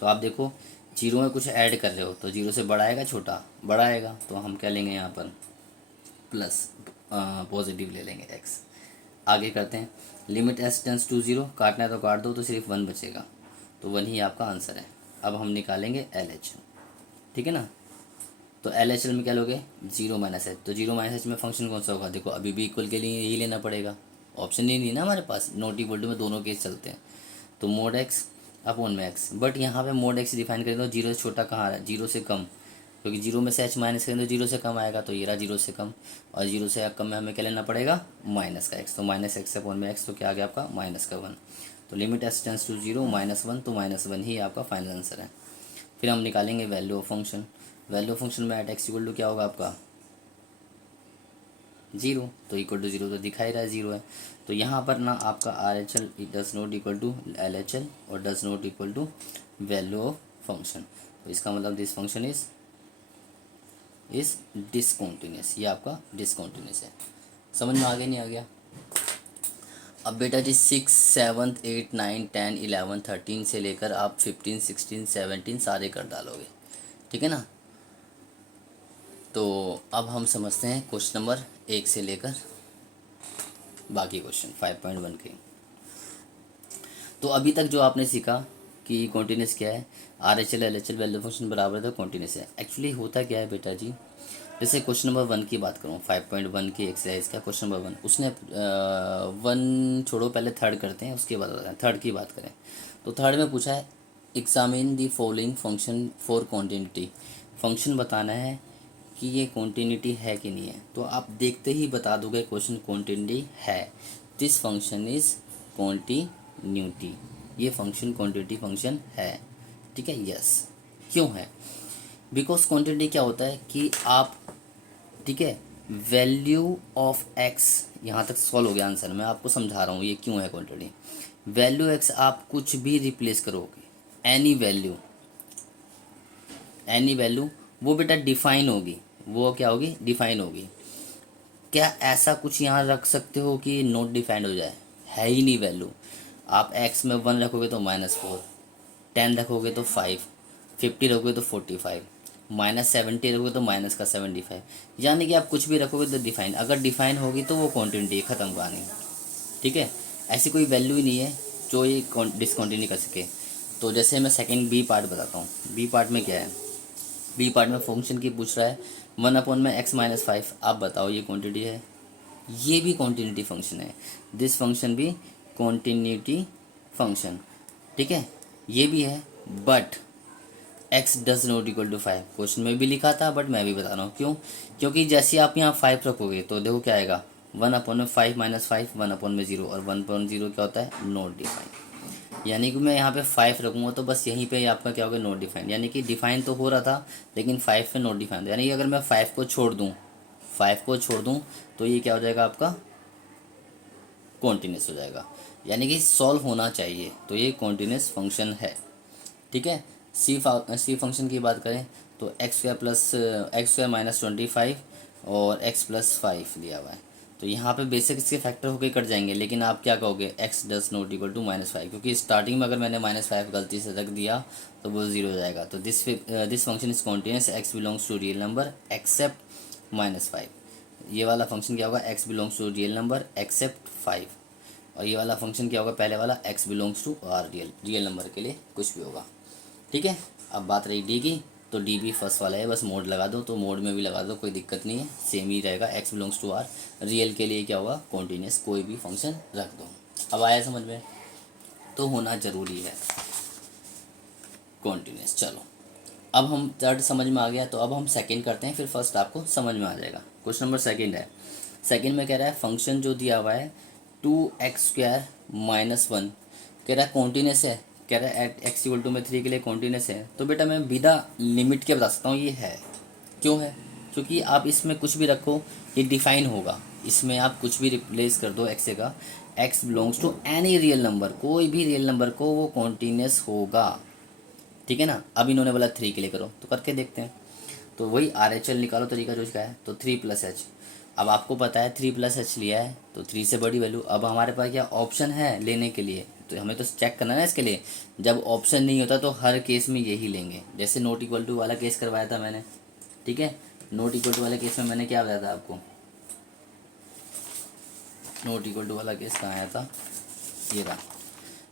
तो आप देखो 0 में कुछ ऐड कर रहे हो तो 0 से बड़ा आएगा छोटा? बड़ा आएगा। तो हम क्या लेंगे यहाँ पर? प्लस, पॉजिटिव ले लेंगे x। आगे करते हैं। लिमिट s टेंस टू 0, काटना है तो काट दो, तो सिर्फ 1 बचेगा। तो 1 ही आपका आंसर है। अब हम निकालेंगे LHL। ठीक है ना। तो LHL में क्या लोगे? 0 - h। तो 0 - h में फंक्शन कौन सा होगा? देखो अभी भी इक्वल के लिए यही लेना पड़ेगा, ऑप्शन ही नहीं ना हमारे पास। नॉट इक्वल टू में दोनों केस चलते हैं। तो मोड x अपॉन में x, बट यहाँ पे मोड x डिफाइन करें तो 0 से छोटा कहाँ आ रहा है? 0 से कम, क्योंकि 0 में से h माइनस करें तो 0 से कम आएगा। तो ये रहा 0 से कम, और 0 से कम में हमें क्या लेना पड़ेगा? माइनस का x। तो -x अपॉन में x, तो क्या आ गया आपका? -1। तो लिमिट s टेंस टू 0 -1, तो -1 ही आपका फाइनल आंसर है। फिर हम निकालेंगे value of function. Value of function में एट x इक्वल टू क्या होगा आपका? 0। तो इक्वल टू 0 तो दिखाई रहा है 0 है। तो यहाँ पर ना आपका RHL does not equal to LHL और does not equal to value of function. तो इसका मतलब दिस फंक्शन इज डिसकॉन्टिन्यूस। ये आपका डिसकॉन्टिन्यूस है। समझ में आ गया नहीं आ गया? अब बेटा जी 6, 7, 8, 9, 10, 11, 13 से लेकर आप 15, 16, 17 सारे कर डालोगे। ठीक है ना। तो अब हम समझते हैं क्वेश्चन नंबर 1 से लेकर बाकी क्वेश्चन 5.1 के। तो अभी तक जो आपने सीखा कि कॉन्टिन्यूस क्या है, RHL LHL वैल्यू फंक्शन बराबर है तो कॉन्टिन्यूस है। एक्चुअली होता क्या है बेटा जी, जैसे क्वेश्चन नंबर 1 की बात करूँ, 5.1 की एक्सरसाइज का क्वेश्चन नंबर 1, उसने 1 छोड़ो, पहले थर्ड करते हैं, उसके बाद थर्ड की बात करें। तो थर्ड में पूछा है examine the following function for continuity. Function बताना है कि ये कॉन्टिन्यूटी है कि नहीं है। तो आप देखते ही बता दोगे क्वेश्चन कॉन्टिन्यूटी है। This function is continuity. ये फंक्शन कॉन्टिन्यूटी फंक्शन है। ठीक है, यस। क्यों है? बिकॉज कॉन्टिन्यूटी क्या होता है कि आप, ठीक है, वैल्यू ऑफ एक्स, यहाँ तक सॉल्व हो गया आंसर। मैं आपको समझा रहा हूँ ये क्यों है क्वांटिटी। वैल्यू एक्स आप कुछ भी रिप्लेस करोगे, एनी वैल्यू वो बेटा डिफाइन होगी। वो क्या होगी? डिफाइन होगी। क्या ऐसा कुछ यहाँ रख सकते हो कि नॉट डिफाइंड हो जाए? है ही नहीं वैल्यू। आप एक्स में 1 रखोगे तो -4, 10 रखोगे तो 5, 50 रखोगे तो 45, -70 रखोगे तो -75। यानी कि आप कुछ भी रखोगे तो डिफाइन। अगर डिफाइन होगी तो वो कॉन्टिन्यूटी खत्म कहानी। ठीक है, ऐसी कोई वैल्यू ही नहीं है जो ये डिसकॉन्टिन्यू कर सके। तो जैसे मैं सेकंड बी पार्ट बताता हूँ। बी पार्ट में क्या है, बी पार्ट में फंक्शन की पूछ रहा है 1/x-5। आप बताओ ये क्वांटिटी है, ये भी कॉन्टिन्यूटी फंक्शन है, दिस फंक्शन भी कॉन्टिन्यूटी फंक्शन, ठीक है, ये भी है। But x does not equal to 5, question में भी लिखा था बट मैं भी बता रहा हूँ क्यों, क्योंकि जैसे आप यहाँ 5 रखोगे तो देखो क्या आएगा, 1/5 - 5, 1/0, और 1/0 क्या होता है, नॉट डिफाइंड। यानी कि मैं यहाँ पे 5 रखूँगा तो बस यहीं पे आपका क्या होगा, नॉट डिफाइंड, यानी कि डिफाइन तो हो रहा था लेकिन 5 पे नॉट डिफाइंड, यानी कि अगर मैं 5 को छोड़ दूँ, 5 को छोड़ दूँ तो ये क्या हो जाएगा आपका, कॉन्टिन्यूस हो जाएगा, यानी कि सॉल्व होना चाहिए, तो ये कॉन्टिन्यूस फंक्शन है, ठीक है। सी फंक्शन की बात करें तो x² - 25 और x+5 दिया हुआ है, तो यहाँ पे बेसिक इसके फैक्टर होके कट जाएंगे, लेकिन आप क्या कहोगे, x does not equal to -5, क्योंकि स्टार्टिंग में अगर मैंने -5 गलती से रख दिया तो वो 0 हो जाएगा। तो this function is continuous, x belongs to real number except -5। ये वाला फंक्शन क्या होगा, x belongs to real number except 5, और ये वाला फंक्शन क्या होगा, पहले वाला x belongs to R real number के लिए कुछ भी होगा, ठीक है। अब बात रही डी की, तो डी भी फर्स्ट वाला है, बस मोड लगा दो तो मोड में भी लगा दो, कोई दिक्कत नहीं है, सेम ही रहेगा, x belongs to R, real के लिए क्या होगा, कॉन्टिन्यूस, कोई भी फंक्शन रख दो। अब आया समझ में, तो होना ज़रूरी है कॉन्टिन्यूस। चलो अब हम थर्ड समझ में आ गया, तो अब हम सेकंड करते हैं, फिर फर्स्ट आपको समझ में आ जाएगा। क्वेश्चन नंबर सेकंड है, सेकंड में कह रहा है फंक्शन जो दिया हुआ है 2x² - 1, कह रहा है कॉन्टिन्यूस है, कह रहा है एट x में 3 के लिए कॉन्टिन्यूस है। तो बेटा मैं बिना लिमिट के बता सकता हूँ ये है, क्यों है, क्योंकि आप इसमें कुछ भी रखो ये डिफाइन होगा, इसमें आप कुछ भी रिप्लेस कर दो x का, x belongs to any real number, कोई भी रियल नंबर को वो कॉन्टिन्यूस होगा, ठीक है ना। अब इन्होंने बोला 3 के लिए करो, तो करके देखते हैं। तो वही RHL निकालो, तरीका जो इसका है, तो 3+h। अब आपको पता है 3+h लिया है तो 3 से बड़ी वैल्यू, अब हमारे पास क्या ऑप्शन है लेने के लिए, तो हमें तो चेक करना है ना इसके लिए, जब ऑप्शन नहीं होता तो हर केस में यही लेंगे। जैसे नॉट इक्वल टू वाला केस करवाया था मैंने, ठीक है, नॉट इक्वल टू वाले केस में मैंने क्या बताया था आपको, नॉट इक्वल टू वाला केस कहाँ आया था, ये रहा।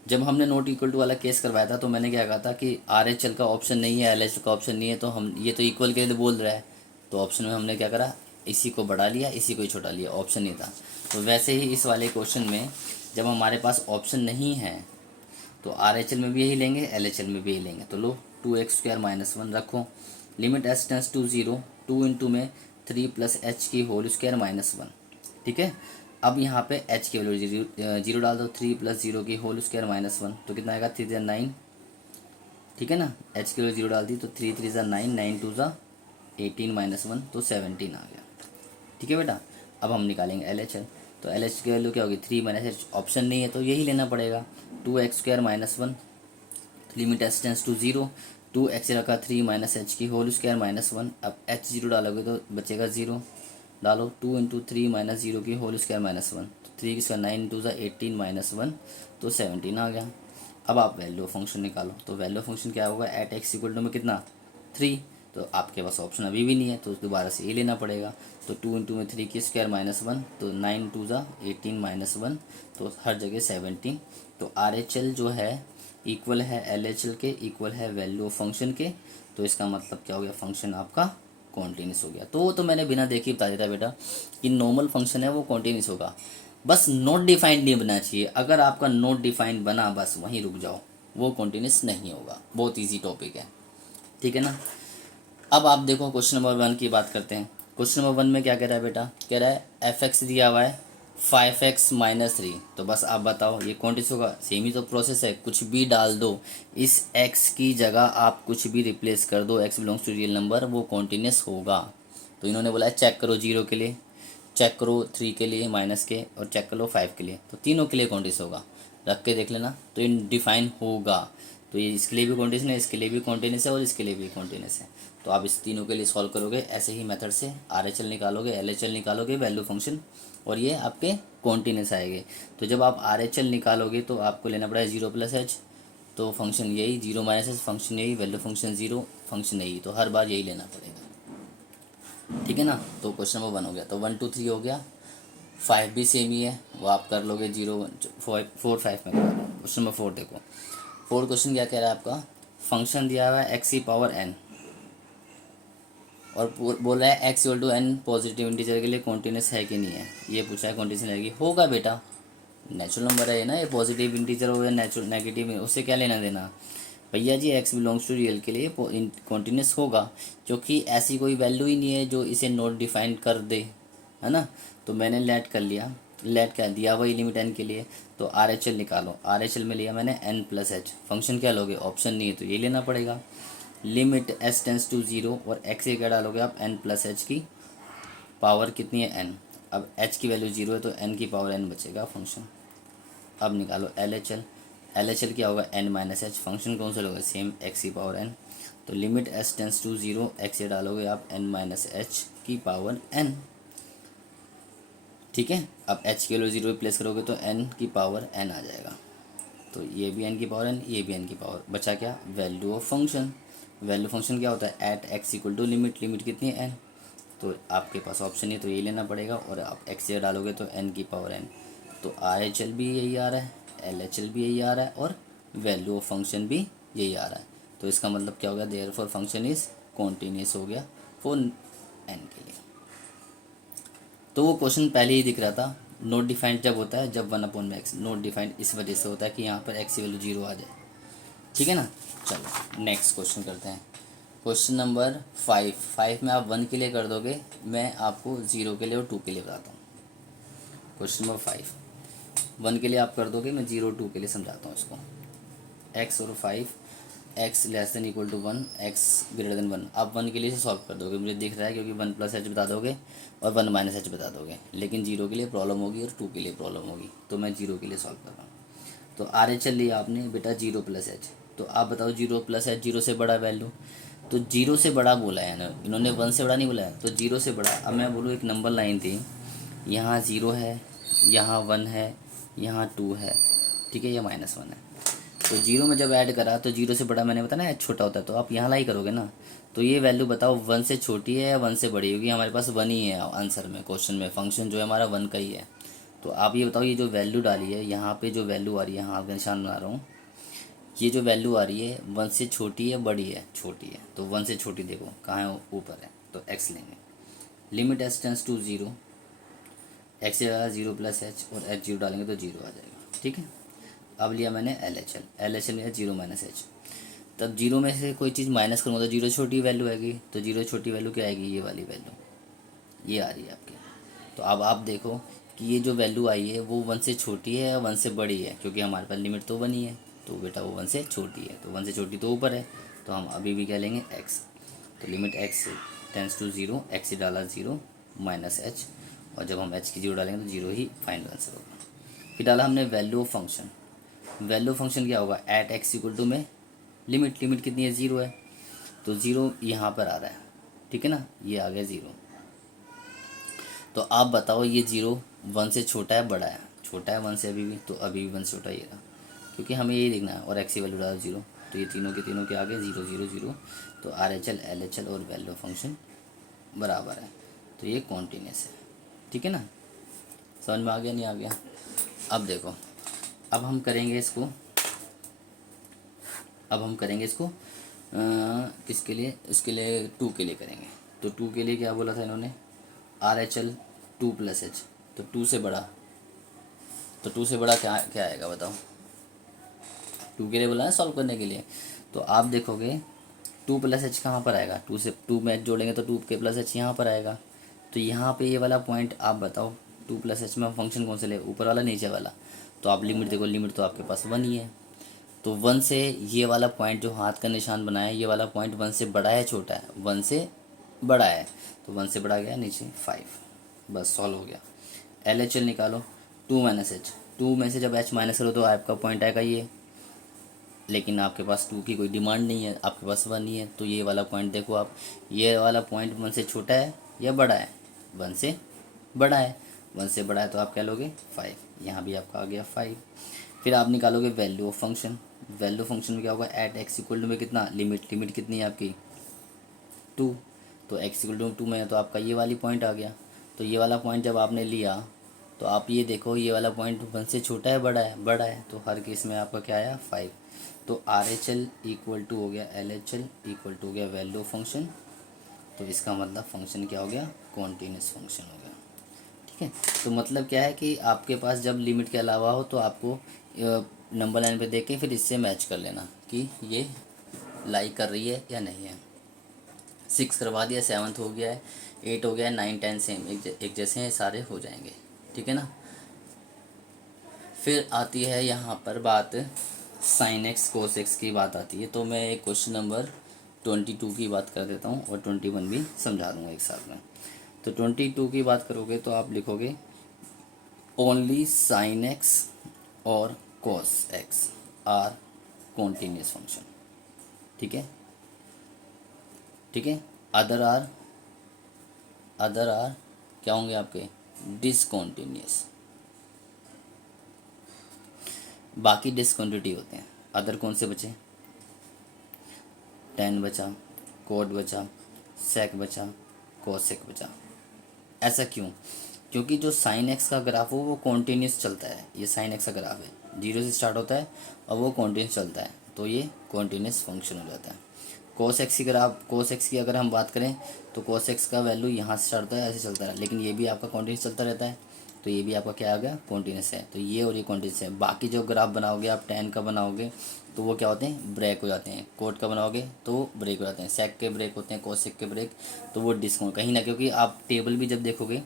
जब हमने नॉट इक्वल टू वाला केस करवाया था तो मैंने क्या कहा था कि RHL का ऑप्शन नहीं है, LHL का ऑप्शन नहीं है, तो हम ये तो इक्वल के लिए बोल रहा है, तो ऑप्शन में हमने क्या करा, इसी को बढ़ा लिया, इसी को ही छोटा लिया, ऑप्शन नहीं था। तो वैसे ही इस वाले क्वेश्चन में जब हमारे पास ऑप्शन नहीं है तो RHL में भी यही लेंगे, LHL में भी यही लेंगे। तो लो 2x² - 1 रखो, limit s tends to 0, 2 into में 3 + h की होल स्क्वायर -1, ठीक है। अब यहाँ पे h की वैल्यू 0 डाल दो, 3 + 0 की होल स्क्वायर -1, तो कितना आएगा, 3 × 9, ठीक है ना। h की वैल्यू 0 डाल दी तो 3 × 3 = 9, 9 × 2 = 18 - 1, तो 17 आ गया, ठीक है बेटा। अब हम निकालेंगे LHL, तो LH की वैल्यू क्या होगी, 3 - h, ऑप्शन नहीं है तो यही लेना पड़ेगा, 2x² - 1, limit s tends to 0, 2x रखा, 3 - h की होल स्क्वायर -1, अब h 0 डालोगे तो बचेगा 0, डालो 2 इंटू 3 - 0 की होल स्क्वायर -1, तो 3 की स्क्वायर 9 × 2 = 18 - 1, तो 17 आ गया। अब आप वैल्यू फंक्शन निकालो, तो वैल्यू फंक्शन क्या होगा, एट x = में कितना 3, तो आपके पास ऑप्शन अभी भी नहीं है तो दोबारा से ये लेना पड़ेगा, तो 2 इंटू में 3 की स्क्वायर -1, तो 9 × 2 = 18 - 1, तो हर जगह 17। तो RHL जो है इक्वल है LHL के, इक्वल है वैल्यू ऑफ फंक्शन के, तो इसका मतलब क्या हो गया, फंक्शन आपका कॉन्टिन्यूस हो गया। तो वो तो मैंने बिना देखे बता दिया था बेटा कि नॉर्मल फंक्शन है वो कॉन्टिन्यूस होगा, बस नोट डिफाइंड नहीं बनना चाहिए, अगर आपका नोट डिफाइंड बना बस वहीं रुक जाओ, वो कॉन्टिन्यूस नहीं होगा। बहुत ईजी टॉपिक है, ठीक है ना। अब आप देखो क्वेश्चन नंबर 1 की बात करते हैं। क्वेश्चन नंबर 1 में क्या कह रहा है बेटा, कह रहा है f(x) दिया हुआ है 5x - 3, तो बस आप बताओ ये कॉन्टिन्यूस होगा, सेम ही तो प्रोसेस है, कुछ भी डाल दो, इस x की जगह आप कुछ भी रिप्लेस कर दो, x belongs to real number, वो कॉन्टिन्यूस होगा। तो इन्होंने बोला है चेक करो 0 के लिए, चेक करो 3 के लिए माइनस के, और चेक कर लो 5 के लिए, तो तीनों के लिए कॉन्टिन्यूस होगा, रख के देख लेना, तो ये डिफाइन होगा। तो ये इसके लिए भी कॉन्टिन्यूस है, इसके लिए भी कॉन्टिन्यूस है, और इसके लिए भी कॉन्टिन्यूस है। तो आप इस तीनों के लिए सॉल्व करोगे ऐसे ही मेथड से, RHL निकालोगे, LHL निकालोगे, वैल्यू फंक्शन, और ये आपके कॉन्टिन्यूस आएंगे। तो जब आप RHL निकालोगे तो आपको लेना पड़ेगा 0 + h, तो फंक्शन यही, 0 - h फंक्शन यही, वैल्यू फंक्शन 0 फंक्शन यही, तो हर बार यही लेना पड़ेगा, ठीक है ना। तो क्वेश्चन नंबर 1 हो गया, तो 1 2 3 हो गया, 5 भी सेम ही है, वो आप कर लोगे 0 1 4 5 में। क्वेश्चन नंबर 4 देखो, फोर्थ क्वेश्चन क्या कह रहा है आपका, फंक्शन दिया हुआ है एक्स की पावर एन और बोल रहा है x equal to n positive integer के लिए कॉन्टिन्यूस है कि नहीं है, ये पूछा है कॉन्टिन्यूस रहेगी, होगा बेटा, नेचुरल नंबर है ना, ये पॉजिटिव इंटीजर हो या नेचुरल नेगेटिव, उससे क्या लेना देना भैया जी, एक्स बिलोंग्स टू रियल के लिए कॉन्टिन्यूस होगा, क्योंकि ऐसी कोई वैल्यू ही नहीं है जो इसे नॉट डिफाइन कर दे, है ना। तो मैंने लेट कर लिया, लेट क्या दिया वही लिमिट एन के लिए, तो आर एच एल निकालो, आर एच एल में लिया मैंने एन प्लस एच, फंक्शन क्या लोगे, ऑप्शन नहीं है तो ये लेना पड़ेगा, limit s tends to zero, और एक्स ये क्या डालोगे आप, एन प्लस एच की पावर कितनी है एन, अब एच की वैल्यू जीरो है तो एन की पावर एन बचेगा फंक्शन। अब निकालो L H L, L H L क्या होगा, एन माइनस एच, फंक्शन कौन सा लोगे, सेम एक्स की पावर एन, तो limit s tends to zero, x ये डालोगे आप एन माइनस एच की पावर एन, ठीक है। अब एच के वैल्यू जीरो रिप्लेस करोगे तो एन की पावर एन आ जाएगा, तो ये भी एन की पावर एन, ये भी एन की पावर, बचा क्या, value of function. Value function क्या होता है, at x equal to limit, limit कितनी है एन, तो आपके पास ऑप्शन है तो ये लेना पड़ेगा, और आप एक्स ये डालोगे तो एन की पावर एन, तो आर एच एल भी यही आ रहा है, एल एच एल भी यही आ रहा है, और वैल्यू ऑफ फंक्शन भी यही आ रहा है, तो इसका मतलब क्या हो गया, देयरफॉर फंक्शन इज कॉन्टिन्यूस हो गया फॉर एन के लिए। तो वो क्वेश्चन पहले ही दिख रहा था, नोट डिफाइंड जब होता है, जब वन अपॉन में एक्स, नोट डिफाइंड इस वजह से होता है कि यहाँ पर एक्स की वैल्यू जीरो आ जाए, ठीक है ना। चलो नेक्स्ट क्वेश्चन करते हैं, क्वेश्चन नंबर 5 में आप 1 के लिए कर दोगे, मैं आपको 0 के लिए और 2 के लिए बताता हूँ। क्वेश्चन नंबर 1 के लिए आप कर दोगे, मैं 0 2 के लिए समझाता हूँ इसको। x और 5, x less than equal to 1, x greater than 1, आप 1 के लिए से सॉल्व कर दोगे, मुझे दिख रहा है, क्योंकि 1 प्लस एच बता दोगे और 1 माइनस एच बता दोगे, लेकिन 0 के लिए प्रॉब्लम होगी और 2 के लिए प्रॉब्लम होगी, तो मैं 0 के लिए सॉल्व कर रहा हूँ। तो आर एच एल लिया आपने बेटा 0 प्लस एच, तो आप बताओ 0 प्लस एच, 0 से बड़ा वैल्यू, तो 0 से बड़ा बोला है ना इन्होंने, 1 से बड़ा नहीं बोला है, तो 0 से बड़ा। अब मैं बोलूँ एक नंबर लाइन थी, यहाँ 0 है, यहाँ 1 है, यहाँ 2 है, ठीक है, या -1 है, तो 0 में जब ऐड करा तो 0 से बड़ा मैंने बताया ना एच छोटा होता है, तो आप यहाँ लाई करोगे ना, तो ये वैल्यू बताओ 1 से छोटी है या 1 से बड़ी होगी, हमारे पास 1 ही है आंसर में, क्वेश्चन में फंक्शन जो है हमारा 1 का ही है। तो आप ये बताओ, ये जो वैल्यू डाली है यहाँ पे, जो वैल्यू आ रही है, यहाँ पे निशान बना रहा हूँ, ये जो वैल्यू आ रही है 1 से छोटी है बड़ी है, छोटी है, तो 1 से छोटी देखो कहाँ है, ऊपर है, तो x लेंगे, limit s tends to zero, x से 0 प्लस एच, और एच 0 डालेंगे तो 0 आ जाएगा, ठीक है। अब लिया मैंने L H L, L H L लिया 0 माइनस एच, तब 0 में से कोई चीज़ माइनस करूँगा तो 0 छोटी वैल्यू आएगी, तो 0 छोटी वैल्यू क्या आएगी, ये वाली वैल्यू, ये आ रही है आपकी। तो अब आप देखो कि ये जो वैल्यू आई है वो 1 से छोटी है या 1 से बड़ी है, क्योंकि हमारे पास लिमिट तो 1 ही है, तो बेटा वो 1 से छोटी है, तो 1 से छोटी तो ऊपर है, तो हम अभी भी क्या लेंगे x, तो limit x tends to 0, x से डाला 0 माइनस एच, और जब हम h की 0 डालेंगे तो 0 ही फाइनल आंसर होगा। फिर डाला हमने value of function, value function क्या होगा, एट एक्स इक्वल टू में लिमिट, लिमिट कितनी है 0 है, तो 0 यहाँ पर आ रहा है, ठीक है ना, ये आ गया 0। तो आप बताओ ये 0 1 से छोटा है बड़ा है, छोटा है 1 से अभी भी, तो अभी भी 1 से छोटा ही रहा, क्योंकि हमें यही देखना है, और एक्स की वैल्यू डालो 0, तो ये तीनों के तीनों के आगे 0 0 0, तो R H L L H L और वैल्यू फंक्शन बराबर है, तो ये कॉन्टीन्यूस है, ठीक है ना। समझ में आ गया, नहीं आ गया। अब देखो, अब हम करेंगे इसको, अब हम करेंगे इसको किसके लिए, इसके लिए 2 के लिए करेंगे, तो 2 के लिए क्या बोला था इन्होंने, are H L 2 plus H, तो 2 से बड़ा, तो 2 से बड़ा क्या क्या आएगा बताओ, 2 के लिए बोला है सॉल्व करने के लिए, तो आप देखोगे 2 प्लस एच कहाँ पर आएगा, 2 से 2 में एच जोड़ेंगे तो 2 के प्लस एच यहाँ पर आएगा, तो यहाँ पे ये वाला पॉइंट आप बताओ 2 प्लस एच में फंक्शन कौन सा ले, ऊपर वाला नीचे वाला, तो आप लिमिट देखो, लिमिट तो आपके पास 1 ही है, तो 1 से ये वाला पॉइंट जो हाथ का निशान बनाया है, ये वाला पॉइंट 1 से बड़ा है छोटा है, 1 से बड़ा है, तो 1 से बड़ा गया नीचे 5, बस सॉल्व हो गया। एल एच एल निकालो, 2 माइनस एच, 2 में से जब एच माइनस करो तो आपका पॉइंट आएगा ये, लेकिन आपके पास 2 की कोई डिमांड नहीं है, आपके पास 1 ही है, तो ये वाला पॉइंट देखो आप, ये वाला पॉइंट 1 से छोटा है या बड़ा है, 1 से बड़ा है, 1 से बड़ा है तो आप क्या लोगे 5, यहाँ भी आपका आ गया 5। फिर आप निकालोगे value of function, value function में क्या होगा, एट एक्स इक्वल टू में कितना, लिमिट, लिमिट कितनी है आपकी 2, तो एक्स इक्वल टू 2 में है तो आपका ये वाली पॉइंट आ गया, तो ये वाला पॉइंट जब आपने लिया तो आप ये देखो ये वाला पॉइंट 1 से छोटा है बड़ा है, बड़ा है, तो हर केस में आपका क्या आया 5, तो R H L equal to हो गया L H L equal to हो गया वैल्यू फंक्शन। तो इसका मतलब फंक्शन क्या हो गया, कॉन्टीन्यूस फंक्शन हो गया। ठीक है, तो मतलब क्या है कि आपके पास जब लिमिट के अलावा हो तो आपको नंबर लाइन पे देख के फिर इससे मैच कर लेना कि ये लाई कर रही है या नहीं है। 6 करवा दिया, 7th हो गया है, 8 हो गया है, 9 10 सेम एक जैसे हैं, सारे हो जाएंगे। ठीक है ना। फिर आती है यहाँ पर बात साइन एक्स कोस एक्स की बात आती है। तो मैं एक क्वेश्चन नंबर 22 की बात कर देता हूँ और 21 भी समझा दूँगा एक साथ में। तो 22 की बात करोगे तो आप लिखोगे ओनली साइन एक्स और cos x are continuous function. ठीक है, ठीक है। अदर आर क्या होंगे आपके, डिसकॉन्टीन्यूस। बाकी डिसकंटिन्यूटी होते हैं। अदर कौन से बचे, टेन बचा, कोड बचा, सेक बचा, कोसेक बचा। ऐसा क्यों, क्योंकि जो साइन एक्स का ग्राफ हो वो कॉन्टीन्यूस चलता है। ये साइन एक्स का ग्राफ है, 0 से स्टार्ट होता है और वो कॉन्टीन्यूस चलता है, तो ये कॉन्टीन्यूस फंक्शन हो जाता है। कोस एक्स की ग्राफ, कोस एक्स की अगर हम बात करें तो कोस एक्स का वैल्यू यहाँ से स्टार्ट होता है, ऐसे चलता है, लेकिन ये भी आपका कॉन्टीन्यूस चलता रहता है, तो ये भी आपका क्या आ गया, कॉन्टीन्यूस है। तो ये और ये कॉन्टीन्यूस है। बाकी जो ग्राफ बनाओगे आप टेन का बनाओगे तो वो क्या होते हैं, ब्रेक हो जाते हैं। कोट का बनाओगे तो ब्रेक हो जाते हैं। सेक के ब्रेक होते हैं, कोसेक के ब्रेक, तो वो डिस्काउंट कहीं ना, क्योंकि आप टेबल भी जब देखोगे,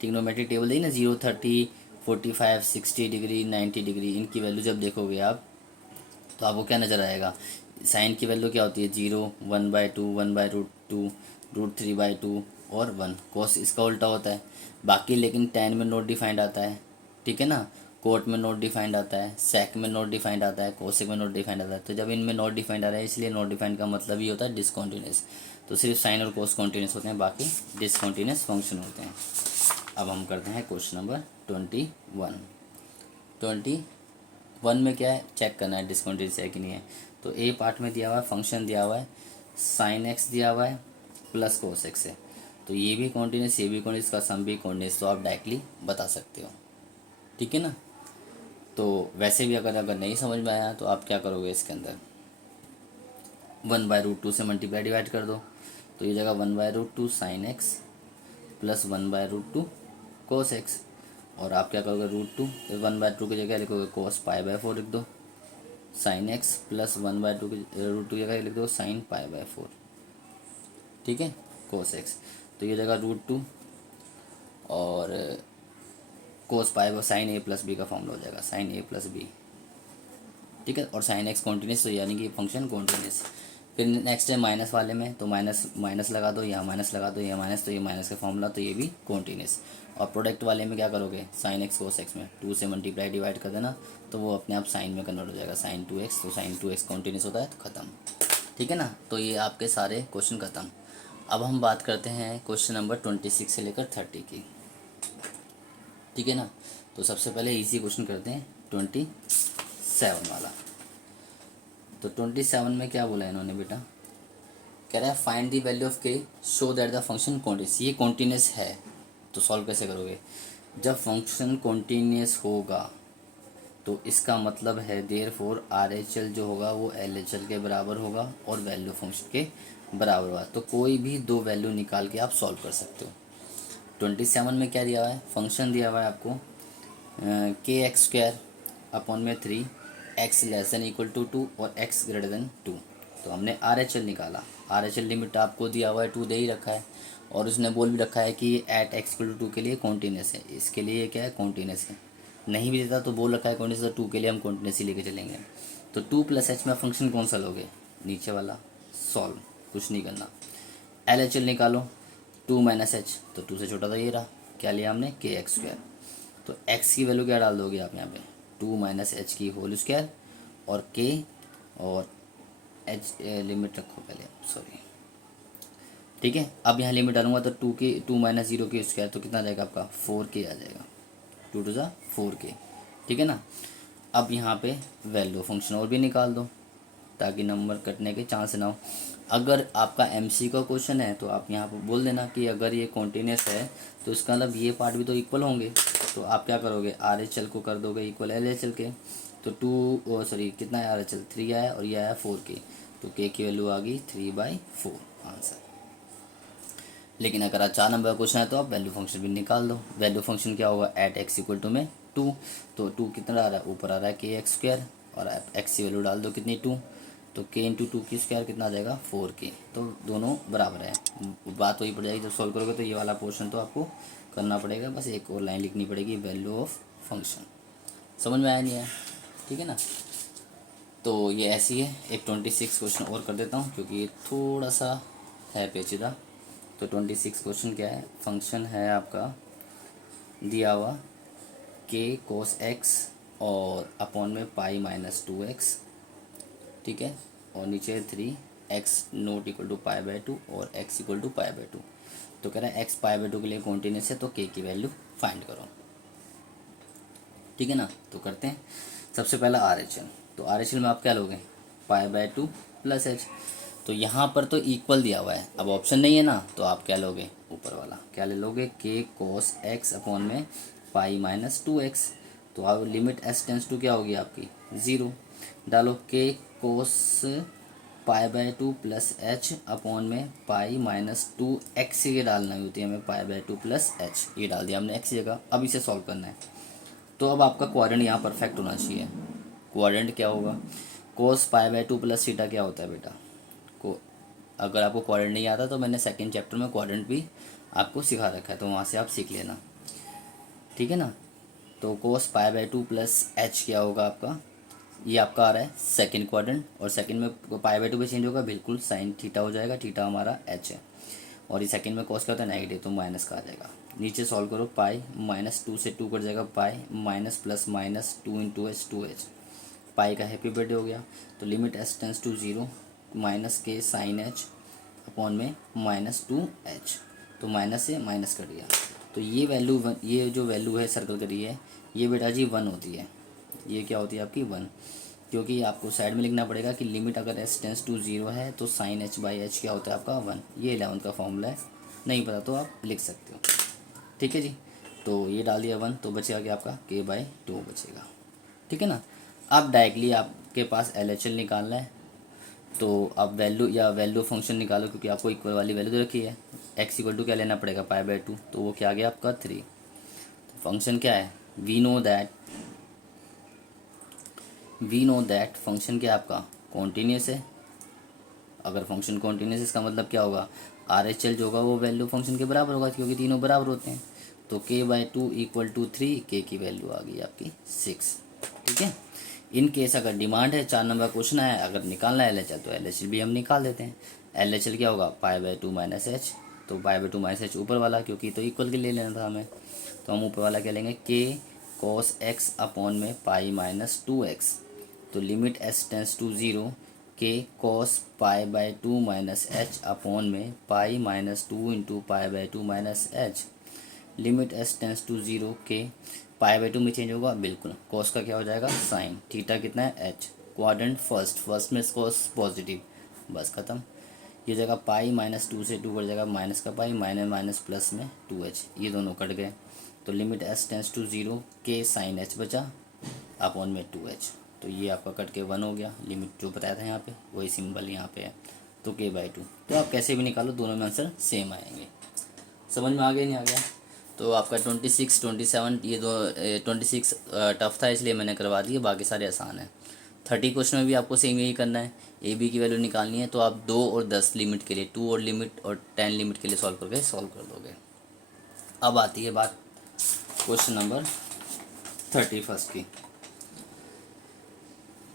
ट्रिग्नोमेट्रिक टेबल देखिए ना, 0 30 45 60 डिग्री 90 डिग्री, इनकी वैल्यू जब देखोगे आप तो आपको क्या नज़र आएगा, साइन की वैल्यू क्या होती है, 0 1/2 1/√2 √3/2 और 1। कॉस इसका उल्टा होता है। बाकी लेकिन टेन में नॉट डिफाइंड आता है, ठीक है ना, कोट में नॉट डिफाइंड आता है, सेक में नॉट डिफाइंड आता है, कोसेक में नॉट डिफाइंड आता है। तो जब इनमें नॉट डिफाइंड आ रहा है, इसलिए नॉट डिफाइंड का मतलब ही होता है डिसकॉन्टीन्यूस। तो सिर्फ साइन और कोस कॉन्टीन्यूस होते हैं, बाकी डिसकॉन्टीन्यूस फंक्शन होते हैं। अब हम करते हैं क्वेश्चन नंबर 21 में क्या है, चेक करना है डिसकॉन्टीन्यूस है कि नहीं है। तो ए पार्ट में दिया हुआ है, फंक्शन दिया हुआ है, साइन एक्स दिया हुआ है प्लस कोस एक्स है। तो ये भी कॉन्टीन्यूस, ये भी कॉन्टीन्यूस, का सम भी कॉन्टीन्यूस, तो आप डायरेक्टली बता सकते हो। ठीक है ना। तो वैसे भी अगर नहीं समझ में आया तो आप क्या करोगे, इसके अंदर 1/√2 से मल्टीप्लाई डिवाइड कर दो। तो ये जगह 1/√2 sine x plus 1/√2 cos x, और आप क्या करोगे, √2, 1/2 की जगह लिखोगे कोस π/4 लिख दो, साइन एक्स प्लस 1/2 की √2 की जगह लिख दो साइन π/4। ठीक है, कोस एक्स, तो ये जगह √2 और कोस पाई साइन ए प्लस बी का फॉर्मूला हो जाएगा, साइन ए प्लस बी। ठीक है, और साइन एक्स कॉन्टीन्यूस, तो यानी कि फंक्शन कॉन्टीन्यूस। फिर नेक्स्ट है माइनस वाले में, तो माइनस माइनस लगा दो, यहाँ माइनस लगा दो, यहाँ माइनस, तो ये माइनस का फॉर्मूला, तो ये भी कॉन्टीन्यूस। और प्रोडक्ट वाले में क्या करोगे, साइन एक्स कोस एक्स में 2 से मल्टीप्लाई डिवाइड कर देना, तो वो अपने आप साइन में कन्वर्ट हो जाएगा, साइन 2x, तो साइन 2x कॉन्टीन्यूस होता है, तो ख़त्म। ठीक है ना। तो ये आपके सारे क्वेश्चन ख़त्म। अब हम बात करते हैं क्वेश्चन नंबर 26 से लेकर 30 की। ठीक है ना। तो सबसे पहले इजी क्वेश्चन करते हैं 27 वाला। तो 27 में क्या बोला है इन्होंने बेटा, कह रहा है फाइंड द वैल्यू ऑफ के show that the function continuous. ये कॉन्टीन्यूस है, तो सॉल्व कैसे करोगे, जब फंक्शन कॉन्टीन्यूस होगा तो इसका मतलब है देयरफॉर RHL जो होगा वो LHL के बराबर होगा और वैल्यू फंक्शन के बराबर होगा। तो कोई भी दो वैल्यू निकाल के आप सॉल्व कर सकते हो। 27 में क्या दिया हुआ है, फंक्शन दिया हुआ है आपको kx² अपॉन में 3 x less than equal to 2 और x ग्रेटर देन 2। तो हमने RHL निकाला, RHL लिमिट आपको दिया हुआ है 2 दे ही रखा है, और उसने बोल भी रखा है कि एट x इक्वल टू 2 के लिए कॉन्टीन्यूस है, इसके लिए क्या है, कॉन्टीन्यूस है। नहीं भी देता तो बोल रखा है कॉन्टीन्यूस, तो 2 के लिए हम कॉन्टीन्यूस ही लेके चलेंगे। तो 2 + h में फंक्शन कौन सा लोगे, नीचे वाला, सॉल्व, कुछ नहीं करना। LHL निकालो, 2 - h, तो 2 से छोटा तो ये रहा, क्या लिया हमने, kx²। तो x की वैल्यू क्या डाल दोगे आप यहाँ पे, 2 - h की होल स्क्वायर और k और h लिमिट रखो पहले, सॉरी। ठीक है, अब यहाँ लिमिट डालूंगा तो 2 - 0 के स्क्वायर, तो कितना आ जाएगा आपका, 4k आ जाएगा, 2 × 4k। ठीक है ना। अब यहाँ पे वैल्यू फंक्शन और भी निकाल दो ताकि नंबर कटने के चांस ना हो। अगर आपका MC का क्वेश्चन है तो आप यहाँ पर बोल देना कि अगर ये कॉन्टीन्यूस है तो इसका मतलब ये पार्ट भी तो इक्वल होंगे। तो आप क्या करोगे, RHL को कर दोगे इक्वल LHL के, तो 2 सॉरी कितना आया RHL 3 आया और ये आया 4K, तो K की वैल्यू आ गई 3/4 आंसर। लेकिन अगर आप 4 नंबर का क्वेश्चन है तो आप वैल्यू फंक्शन भी निकाल दो। वैल्यू फंक्शन क्या होगा, एट एक्स इक्वल टू में 2, तो 2 कितना आ रहा है, ऊपर आ रहा है KX² और एक्स की वैल्यू डाल दो कितनी 2, तो K इंटू 2 की स्क्वायर कितना आ जाएगा 4K, तो दोनों बराबर है। बात वही पड़ जाएगी जब सॉल्व करोगे, तो ये वाला पोर्शन तो आपको करना पड़ेगा, बस एक और लाइन लिखनी पड़ेगी, वैल्यू ऑफ फंक्शन। समझ में आया नहीं आया, ठीक है ना। तो ये ऐसी है। एक 26 क्वेश्चन और कर देता हूँ क्योंकि ये थोड़ा सा है पेचीदा। तो 26 क्वेश्चन क्या है, फंक्शन है आपका दिया हुआ K cos x और अपॉन में पाई माइनस 2x, ठीक है, और नीचे 3x नोट इक्वल टू पाई/2 और x इक्वल टू पाई/2। तो कह रहा है x पाई/2 के लिए कॉन्टिन्यूस है, तो K की वैल्यू फाइंड करो, ठीक है ना। तो करते हैं। सबसे पहला RHL, तो RHL में आप क्या लोगे, पाई/2 प्लस h। तो यहाँ पर तो इक्वल दिया हुआ है, अब ऑप्शन नहीं है ना, तो आप क्या लोगे, ऊपर वाला क्या ले लोगे, K cos x अपॉन में पाई माइनस 2x। तो अब लिमिट s टेंस टू क्या होगी आपकी 0, डालो K cos पाई/2 प्लस h अपॉन में पाई माइनस 2x, ये डालना होती है हमें, पाई/2 प्लस h ये डाल दिया हमने x की जगह। अब इसे सॉल्व करना है। तो अब आपका क्वाड्रेंट यहाँ परफेक्ट होना चाहिए। क्वाड्रेंट क्या होगा, कोस पाई/2 प्लस थीटा क्या होता है बेटा, को अगर आपको क्वाड्रेंट नहीं आता तो मैंने सेकंड चैप्टर में क्वाड्रेंट भी आपको सिखा रखा है, तो वहाँ से आप सीख लेना, ठीक है ना। तो कोस पाई/2 प्लस एच क्या होगा आपका, ये आपका आ रहा है सेकंड क्वाड्रेंट, और सेकंड में पाई/2 पे चेंज होगा बिल्कुल, साइन थीटा हो जाएगा, थीटा हमारा एच है, और ये सेकंड में कॉस क्या होता है नेगेटिव, तो माइनस का आ जाएगा। नीचे सॉल्व करो, पाई माइनस 2 से 2 कट जाएगा, pi minus plus minus 2 into h 2h, pi का हैप्पी बर्थडे हो गया। तो limit s tends to 0 minus के साइन h अपॉन में -2h, तो माइनस से माइनस कर दिया। तो ये वैल्यू ये जो वैल्यू है सर्कल करी है, ये बेटा जी 1 होती है। ये क्या होती है आपकी 1, क्योंकि आपको साइड में लिखना पड़ेगा कि लिमिट अगर s टेंस टू 0 है तो साइन h/h क्या होता है आपका 1। ये 11 का फॉर्मूला है, नहीं पता तो आप लिख सकते हो, ठीक है जी। तो ये डाल दिया 1, तो बचेगा क्या आपका k/2 बचेगा, ठीक है ना। अब डायरेक्टली आपके पास LHL निकालना है, तो आप वैल्यू या वैल्यू फंक्शन निकालो, क्योंकि आपको इक्वल वाली वैल्यू दे रखी है। x इक्वल टू क्या लेना पड़ेगा पाई/2, तो वो क्या आ गया आपका 3। तो फंक्शन क्या है, वी नो दैट फंक्शन क्या आपका कॉन्टीन्यूस है। अगर फंक्शन कॉन्टीन्यूस इसका मतलब क्या होगा, RHL जो होगा वो वैल्यू फंक्शन के बराबर होगा, क्योंकि तीनों बराबर होते हैं। तो k/2 इक्वल टू 3, k की वैल्यू आ गई आपकी 6, ठीक है। इन केस अगर डिमांड है 4 नंबर क्वेश्चन है, अगर निकालना है LHL तो LHL भी हम निकाल देते हैं। LHL क्या होगा पाई/2 माइनस एच, तो पाई/2 माइनस एच ऊपर वाला, क्योंकि तो इक्वल के ले लेना था हमें, तो हम ऊपर वाला क्या लेंगे, k cos x अपॉन में पाई माइनस 2x। तो limit s tends to 0 k cos पाई/2 माइनस एच अपॉन में पाई माइनस 2 इंटू पाई/2 minus H. Limit s tends to 0 के पाई/2 में चेंज होगा बिल्कुल, कॉस का क्या हो जाएगा साइन, थीटा कितना है h, क्वाड्रेंट फर्स्ट में कॉस पॉजिटिव, बस खत्म। ये जगह पाई माइनस 2 से 2 कट जाएगा, माइनस का पाई माइनस माइनस प्लस में 2h, ये दोनों कट गए। तो लिमिट s टेंस टू 0 के साइन h बचा अपॉन में 2h। तो ये आपका कट के 1 हो गया, लिमिट जो बताया था यहाँ पे वही सिंबल यहाँ पे है, तो k/2। तो आप कैसे भी निकालो, दोनों में आंसर सेम आएंगे। समझ में आ गया नहीं आ गया। तो आपका 26 27 ये दो 26 टफ था इसलिए मैंने करवा दिया, बाकी सारे आसान है। 30 क्वेश्चन में भी आपको सेम यही करना है, AB की वैल्यू निकालनी है, तो आप 2 और 10 लिमिट के लिए, 2 और लिमिट और 10 लिमिट के लिए सॉल्व कर दोगे। अब आती है बात क्वेश्चन नंबर 31 की,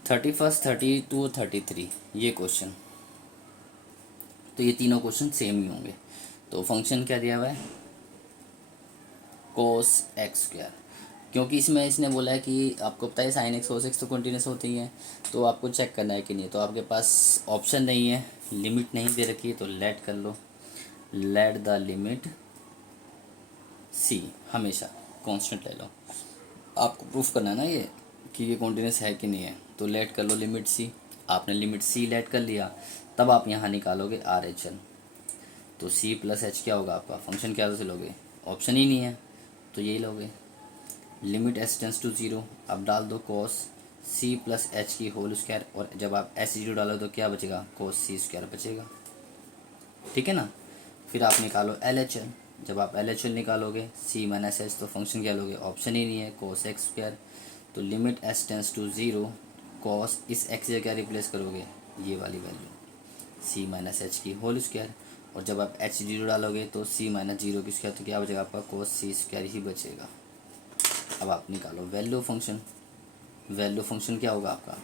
31 32 33 ये क्वेश्चन, तो ये तीनों क्वेश्चन सेम ही होंगे। तो फंक्शन क्या दिया हुआ है कोस x², क्योंकि इसमें इसने बोला है कि आपको पता है साइन x कोस x तो कंटिन्यूस होती है, तो आपको चेक करना है कि नहीं। तो आपके पास ऑप्शन नहीं है, लिमिट नहीं दे रखी है, तो लेट कर लो, लेट द लिमिट c हमेशा कांस्टेंट ले लो। आपको प्रूफ करना है ना ये कि ये कंटिन्यूस है कि नहीं है, तो लेट कर लो लिमिट c। आपने लिमिट c लेट कर लिया, तब आप यहाँ निकालोगे RHL। तो c प्लस h क्या होगा आपका, फंक्शन क्या से लोगे, ऑप्शन ही नहीं है तो यही लोगे। लिमिट s टेंस टू 0, अब डाल दो कॉस सी प्लस एच की होल स्क्वायर, और जब आप एच जीरो डालो तो क्या बचेगा, कोस सी स्क्वायर बचेगा। ठीक है ना। फिर आप निकालो एल एच एल। जब आप एल एच एल निकालोगे सी माइनस एच, तो फंक्शन क्या लोगे, ऑप्शन ही नहीं है, कोस एक्स स्क्वायर। तो limit s tends to zero, cos इस एक्स से क्या रिप्लेस करोगे, ये वाली वैल्यू सी माइनस एच की होल स्क्वायर। और जब आप एच जीरो डालोगे तो सी माइनस जीरो की स्क्वायर, तो क्या बचेगा आपका, कोस सी स्क्वायर ही बचेगा। अब आप निकालो वैल्यू फंक्शन। वैल्यू फंक्शन क्या होगा आपका,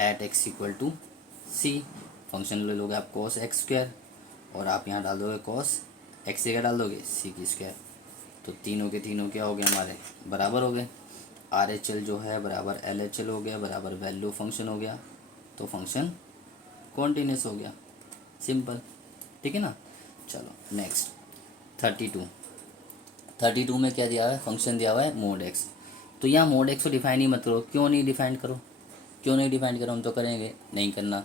at x equal to c, function ले लोगे आप कोस एक्स स्क्वायर, और आप यहाँ डाल दोगे कॉस एक्स जगह डाल दोगे सी की स्क्वायर। तो तीनों के तीनों क्या हो गए हमारे, बराबर हो गए। आर एच एल जो है बराबर एल एच एल हो गया, बराबर वैल्यू फंक्शन हो गया, तो फंक्शन कॉन्टिन्यूस हो गया, सिंपल। ठीक है ना। चलो नेक्स्ट 32। 32 में क्या दिया हुआ है, फंक्शन दिया हुआ है मोड एक्स। तो यहाँ मोड एक्स को डिफाइन ही मत करो। क्यों नहीं डिफाइन करो, क्यों नहीं डिफाइन करो, हम तो करेंगे, नहीं करना।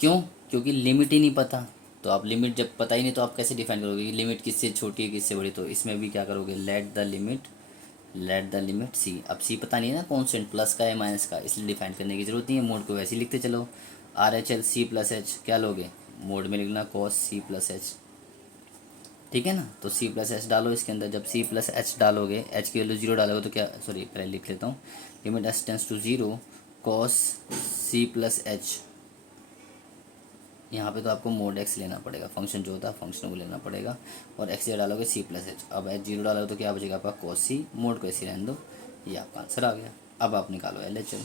क्यों, क्योंकि लिमिट ही नहीं पता। तो आप लिमिट जब पता ही नहीं तो आप कैसे डिफाइन करोगे कि लिमिट किससे छोटी है किससे बड़ी। तो इसमें भी क्या करोगे, लेट द लिमिट सी। अब सी पता नहीं है ना, कॉन्स्टेंट प्लस का है माइनस का, इसलिए डिफाइन करने की जरूरत नहीं है। मोड को वैसे ही लिखते चलो, R H L c plus h, क्या लोगे, मोड में लिखना कॉस सी प्लस एच। ठीक है ना। तो सी प्लस एच डालो इसके अंदर। जब सी प्लस एच डालोगे, एच की वैल्यू जीरो डालोगे तो क्या, सॉरी पहले लिख लेता हूँ, limit h tends to zero, cos c plus h. यहाँ पे तो आपको मोड एक्स लेना पड़ेगा, फंक्शन जो होता है फंक्शन को लेना पड़ेगा, और एक्स डालोगे सी प्लस एच। अब एच जीरो डालोगे तो क्या बचेगा आपका, कॉस सी, मोड को ऐसे रहने दो, ये आपका आंसर आ गया। अब आप निकालो L H L.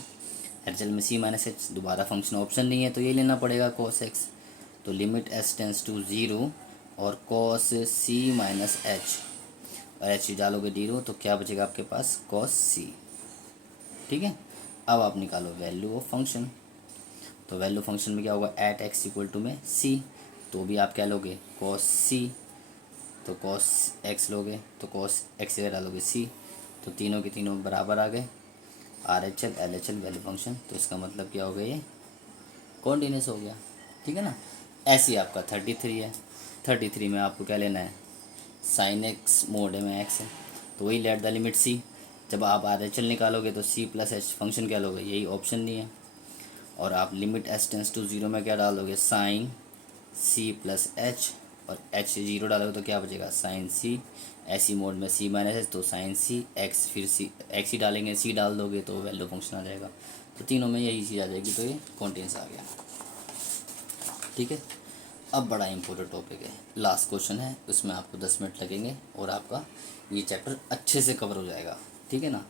H L में सी माइनस एच, दोबारा फंक्शन ऑप्शन नहीं है तो ये लेना पड़ेगा कॉस एक्स। तो limit h tends to zero और कॉस सी माइनस एच, और एच डालोगे जीरो तो क्या बचेगा आपके पास, कॉस सी। ठीक है। अब आप निकालो वैल्यू ऑफ फंक्शन। तो वैल्यू फंक्शन में क्या होगा, एट एक्स इक्वल टू में सी, तो भी आप क्या लोगे, कॉस सी। तो कॉस एक्स लोगे तो कॉस एक्स जगह डालोगे सी, तो तीनों के तीनों बराबर आ गए, are H L L H L value function. तो इसका मतलब क्या हो गया, ये कॉन्टिन्यूस हो गया। ठीक है ना। ऐसे ही आपका 33 है। 33 में आपको क्या लेना है, साइन एक्स, मोड में एक्स है, तो वही लेट द लिमिट सी। जब आप आर एच एल निकालोगे तो सी प्लस एच, फंक्शन क्या लोगे, यही ऑप्शन नहीं है। और आप limit h tends to zero में क्या डालोगे, साइन सी प्लस एच, और एच जीरो डालोगे तो क्या बचेगा, साइन सी। ऐसी मोड में सी माइनस एच, तो साइन सी एक्स, फिर सी एक्स ही डालेंगे, सी डाल दोगे तो वैल्यू फंक्शन आ जाएगा। तो तीनों में यही चीज़ आ जाएगी, तो ये कॉन्टिन्यूस आ गया। ठीक है। अब बड़ा इंपॉर्टेंट टॉपिक है, लास्ट क्वेश्चन है, उसमें आपको 10 मिनट लगेंगे और आपका ये चैप्टर अच्छे से कवर हो जाएगा। ठीक है ना।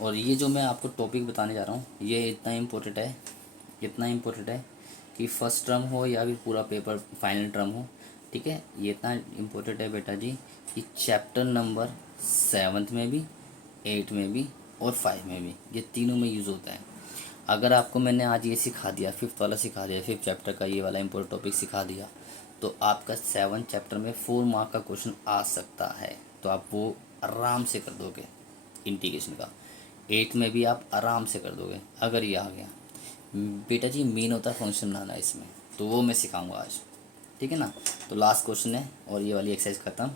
और ये जो मैं आपको टॉपिक बताने जा रहा हूँ, ये इतना इम्पोर्टेंट है, इतना इम्पोर्टेंट है कि फर्स्ट टर्म हो या फिर पूरा पेपर फाइनल टर्म हो। ठीक है। ये इतना इम्पोर्टेंट है बेटा जी कि चैप्टर नंबर 7th में भी, 8 में भी और 5 में भी, ये तीनों में यूज़ होता है। अगर आपको मैंने आज ये सिखा दिया, 5th वाला सिखा दिया, 5th चैप्टर का ये वाला इंपॉर्टेंट टॉपिक सिखा दिया, तो आपका 7th चैप्टर में 4 मार्क का क्वेश्चन आ सकता है। तो आप वो आराम से कर दोगे, इंटीग्रेशन का। 8 में भी आप आराम से कर दोगे अगर ये आ गया। बेटा जी मेन होता है फंक्शन बनाना इसमें, तो वो मैं सिखाऊंगा आज। ठीक है ना। तो लास्ट क्वेश्चन है और ये वाली एक्सरसाइज खत्म।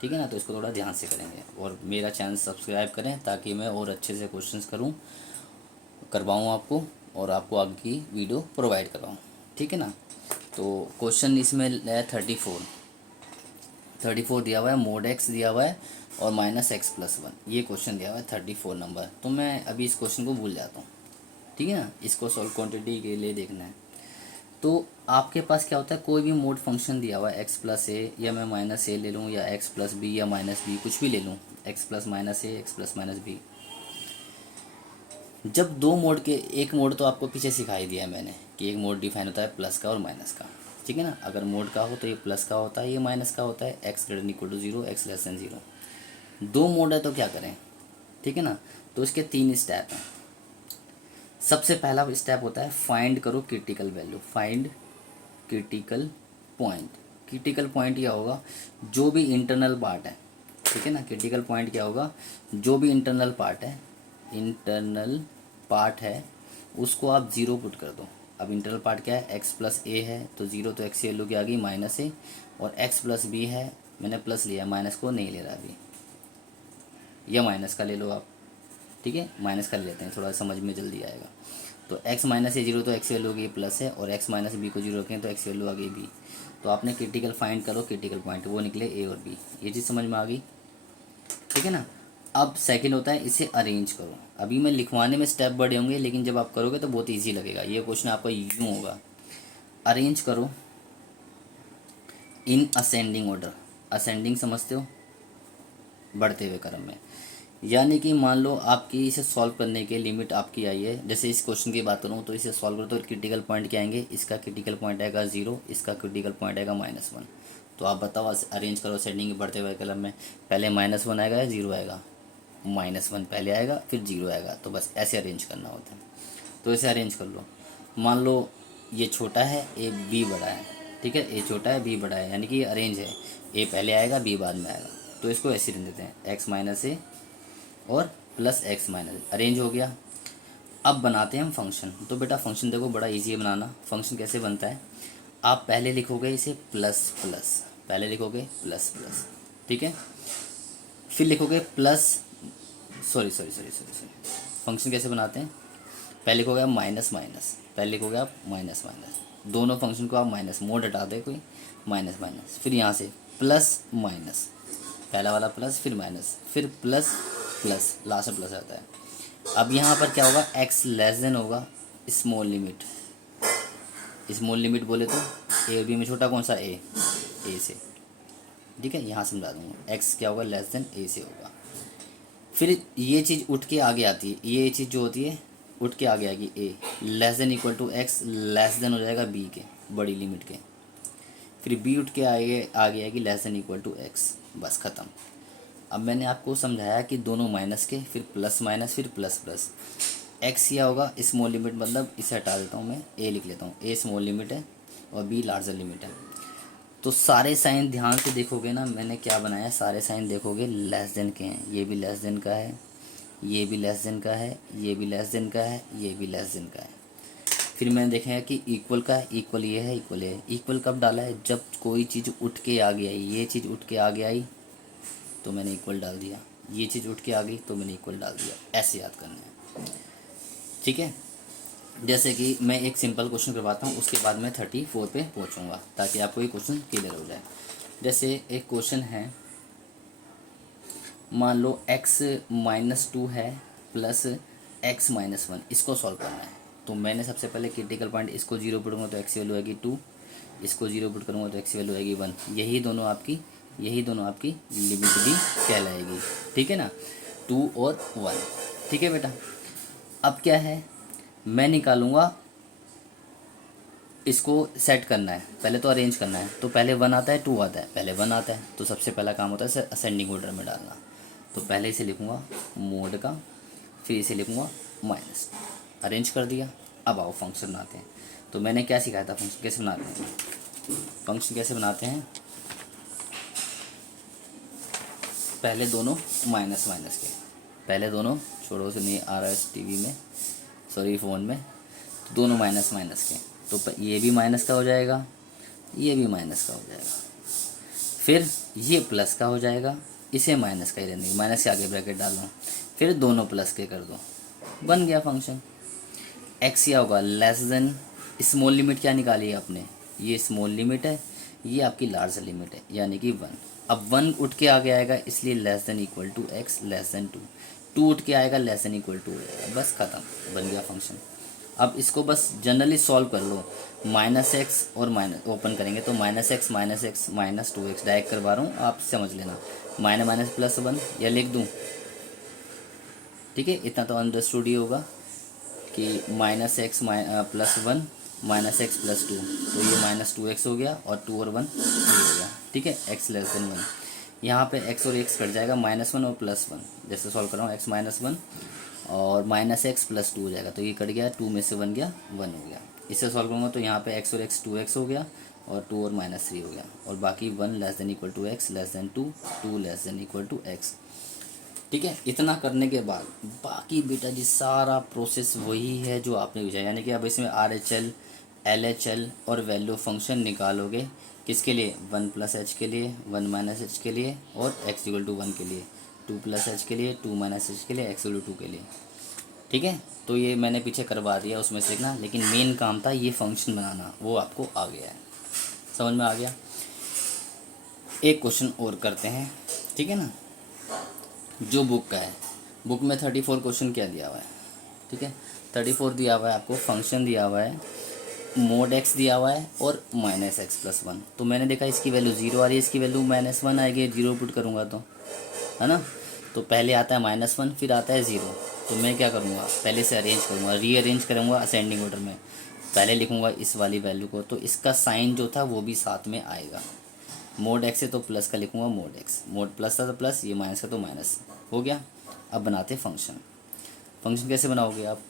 ठीक है ना। तो इसको थोड़ा ध्यान से करेंगे, और मेरा चैनल सब्सक्राइब करें ताकि मैं और अच्छे से क्वेश्चंस करवाऊँ आपको, और आपको आगे की वीडियो प्रोवाइड करवाऊँ। ठीक है ना। तो क्वेश्चन इसमें है 34 दिया हुआ है, मोड एक्स दिया हुआ है और माइनस एक्स प्लस 1, ये क्वेश्चन दिया हुआ है 34 नंबर। तो मैं अभी इस क्वेश्चन को भूल जाता हूँ। ठीक है ना। इसको सॉल्व क्वांटिटी के लिए देखना है। तो आपके पास क्या होता है, कोई भी मोड फंक्शन दिया हुआ है एक्स प्लस ए, या मैं माइनस ए ले लूँ, या एक्स प्लस बी, या माइनस बी, कुछ भी ले लूँ, एक्स प्लस माइनस ए, एक्स प्लस माइनस बी। जब दो मोड के, एक मोड तो आपको पीछे सिखाई दिया है मैंने कि एक मोड डिफाइन होता है प्लस का और माइनस का। ठीक है ना। अगर मोड का हो तो ये प्लस का होता है, ये माइनस का होता है, x greater equal to zero, x less than zero. दो मोड है तो क्या करें। ठीक है ना। तो इसके 3 स्टेप हैं। सबसे पहला स्टेप होता है फाइंड करो critical value, find critical point. Critical point क्या होगा, जो भी इंटरनल पार्ट है। ठीक है ना। क्रिटिकल पॉइंट क्या होगा, जो भी इंटरनल पार्ट है, इंटरनल पार्ट है, उसको आप ज़ीरो पुट कर दो। अब इंटरनल पार्ट क्या है, एक्स प्लस ए है तो ज़ीरो, तो एक्स की वैल्यू क्या आ गई, माइनस ए। और एक्स प्लस बी है, मैंने प्लस लिया, माइनस को नहीं ले रहा अभी, या माइनस का ले लो आप। ठीक है, माइनस कर लेते हैं, थोड़ा समझ में जल्दी आएगा। तो x माइनस ए जीरो, तो x वैल्यू आ गई प्लस है, और x माइनस बी को जीरो रखें तो x वैल्यू आ गई बी। तो आपने क्रिटिकल फाइंड करो, क्रिटिकल पॉइंट वो निकले ए और बी, ये चीज़ समझ में आ गई, ठीक है ना। अब सेकंड होता है इसे अरेंज करो। अभी मैं लिखवाने में स्टेप बड़े होंगे, लेकिन जब आप करोगे तो बहुत ईजी लगेगा। ये क्वेश्चन आपका यूँ होगा, अरेंज करो इन असेंडिंग ऑर्डर। असेंडिंग समझते हो, बढ़ते हुए क्रम में। यानी कि मान लो आपकी इसे सॉल्व करने के लिमिट आपकी आई है, जैसे इस क्वेश्चन की बात करूँ तो इसे सॉल्व करो तो क्रिटिकल पॉइंट क्या आएंगे, इसका क्रिटिकल पॉइंट आएगा 0, इसका क्रिटिकल पॉइंट आएगा -1। तो आप बताओ अरेंज करो असेंडिंग के बढ़ते हुए क्रम में, पहले -1 आएगा या 0 आएगा, -1 पहले आएगा फिर 0 आएगा। तो बस ऐसे अरेंज करना होता है। तो इसे अरेंज कर लो। मान लो ये छोटा है, ए बी बड़ा है, ठीक है, ए छोटा है बी बड़ा है, यानी कि ये अरेंज है, ए पहले आएगा बी बाद में आएगा। तो इसको ऐसे लिख देते हैं, x माइनस ए और प्लस एक्स माइनस, अरेंज हो गया। अब बनाते हैं हम फंक्शन। तो बेटा फंक्शन देखो बड़ा इजी है बनाना। फंक्शन कैसे बनता है, आप पहले लिखोगे इसे प्लस प्लस, पहले लिखोगे प्लस प्लस, ठीक है, फिर लिखोगे plus, sorry sorry sorry sorry sorry, function कैसे बनाते हैं, पहले लिखोगे आप माइनस माइनस, पहले लिखोगे आप माइनस माइनस, दोनों फंक्शन को आप माइनस, मोड हटा दे कोई, माइनस माइनस, फिर यहाँ से प्लस माइनस, पहला वाला प्लस फिर माइनस फिर प्लस प्लस, लास्ट में प्लस आता है। अब यहाँ पर क्या होगा, x लेस देन होगा स्मॉल लिमिट, स्मॉल लिमिट बोले तो ए और बी में छोटा कौन सा, ए से, ठीक है, यहाँ समझा दूंगा, x क्या होगा लेस देन ए से होगा। फिर ये चीज़ उठ के आगे आती है, ये चीज़ जो होती है उठ के आगे आएगी, A less than equal to x, less than हो जाएगा बी के, बड़ी लिमिट के, फिर बी उठ के आगे आएगी less than equal to x, बस ख़त्म। अब मैंने आपको समझाया कि दोनों माइनस के, फिर प्लस माइनस फिर प्लस प्लस, एक्स क्या होगा स्मॉल लिमिट, मतलब इसे हटा देता हूँ मैं, ए लिख लेता हूँ, ए स्मॉल लिमिट है और बी लार्जर लिमिट है। तो सारे साइन ध्यान से देखोगे ना, मैंने क्या बनाया, सारे साइन देखोगे लेस देन के हैं, ये भी लेस देन का है, ये भी लेस देन का है, ये भी लेस देन का है, ये भी लेस देन का है। फिर मैंने देखा कि इक्वल का है, इक्वल ये है, इक्वल ये है। इक्वल कब डाला है, जब कोई चीज़ उठ के आगे आई, ये चीज़ उठ के आगे आई तो मैंने इक्वल डाल दिया, ये चीज़ उठ के आ गई तो मैंने इक्वल डाल दिया, ऐसे याद करना है, ठीक है। जैसे कि मैं एक सिंपल क्वेश्चन करवाता हूँ, उसके बाद मैं 34 पे पहुँचूँगा ताकि आपको ये क्वेश्चन क्लियर हो जाए। जैसे एक क्वेश्चन है, मान लो x -2 है प्लस x -1, इसको सॉल्व करना है। तो मैंने सबसे पहले क्रिटिकल पॉइंट इसको 0 पुट करूँगा तो x वैल्यू आएगी 2, इसको 0 पुट करूँगा तो x वैल्यू आएगी 1, यही दोनों आपकी लिमिट भी कहलाएगी, ठीक है ना, 2 और 1, ठीक है बेटा। अब क्या है, मैं निकालूंगा, इसको सेट करना है, पहले तो अरेंज करना है। तो पहले 1 आता है 2 आता है, पहले 1 आता है, तो सबसे पहला काम होता है असेंडिंग ऑर्डर में डालना। तो पहले इसे लिखूँगा मोड का, फिर इसे लिखूँगा माइनस, अरेंज कर दिया। अब आओ फंक्शन बनाते हैं। तो मैंने क्या सिखाया था, फंक्शन कैसे बनाते हैं, फंक्शन कैसे बनाते हैं, पहले दोनों माइनस माइनस के, पहले दोनों, छोड़ो से नहीं आ रहा है टीवी में, सॉरी फ़ोन में, तो दोनों माइनस माइनस के, तो ये भी माइनस का हो जाएगा, ये भी माइनस का हो जाएगा, फिर ये प्लस का हो जाएगा, इसे माइनस का ही रहने, माइनस के आगे ब्रैकेट डाल दो, फिर दोनों प्लस के कर दो, बन गया फंक्शन। एक्स क्या होगा लेस देन, स्मॉल लिमिट क्या निकाली है आपने, ये स्मॉल लिमिट है, ये आपकी लार्ज लिमिट है, यानी कि 1। अब 1 उठ के आगे आएगा, इसलिए less than equal to x less than 2, 2 उठ के आएगा लेस देन इक्वल टू हो जाएगा, बस ख़त्म, बन गया फंक्शन। अब इसको बस जनरली सॉल्व कर लो, -x और माइनस ओपन करेंगे तो -x -2x डायरेक्ट करवा रहा हूँ, आप समझ लेना, माइनस प्लस 1 या लिख दूँ, ठीक है, इतना तो अंडरस्टूड ही होगा कि -x +1 -x +2, तो ये -2x हो गया और 2 और 1 3 हो गया, ठीक है, x लेस देन 1। यहाँ पे x और x कट जाएगा, -1 और +1, जैसे सॉल्व कर रहा हूँ, x -1 और -x +2 हो जाएगा, तो ये कट गया, 2 में से 1 गया, 1 हो गया। इससे सॉल्व करूँगा तो यहाँ पे x और x 2x हो गया और 2 और -3 हो गया, और बाकी 1 less than equal to x less than 2, 2 less than equal to x, ठीक है। इतना करने के बाद बाकी बेटा जी सारा प्रोसेस वही है जो आपने पूछा, यानी कि अब इसमें RHL LHL और वैल्यू फंक्शन निकालोगे, किसके लिए, 1 + h के लिए, 1 - h के लिए और x = 1 के लिए। टू प्लस एच के लिए, टू माइनस एच के लिए, एक्स वैल्यू 2 के लिए। ठीक है, तो ये मैंने पीछे करवा दिया उसमें से ना, लेकिन मेन काम था ये फंक्शन बनाना, वो आपको आ गया है, समझ में आ गया। एक क्वेश्चन और करते हैं, ठीक है ना, जो बुक का है। बुक में 34 क्वेश्चन क्या दिया हुआ है, ठीक है, 34 दिया हुआ है आपको, फंक्शन दिया हुआ है, मोड एक्स दिया हुआ है और माइनस एक्स प्लस 1। तो मैंने देखा इसकी वैल्यू 0 आ रही है, इसकी वैल्यू -1 आएगी, 0 पुट करूँगा तो, है ना। तो पहले आता है -1, फिर आता है 0। तो मैं क्या करूँगा, पहले से अरेंज करूँगा, रीअरेंज करूँगा असेंडिंग ऑर्डर में। पहले लिखूँगा इस वाली वैल्यू को, तो इसका साइन जो था वो भी साथ में आएगा। मोड एक्स है तो प्लस का लिखूँगा मोड एक्स, मोड प्लस था तो प्लस, ये माइनस का तो माइनस, हो गया। अब बनाते फंक्शन। फंक्शन कैसे बनाओगे आप,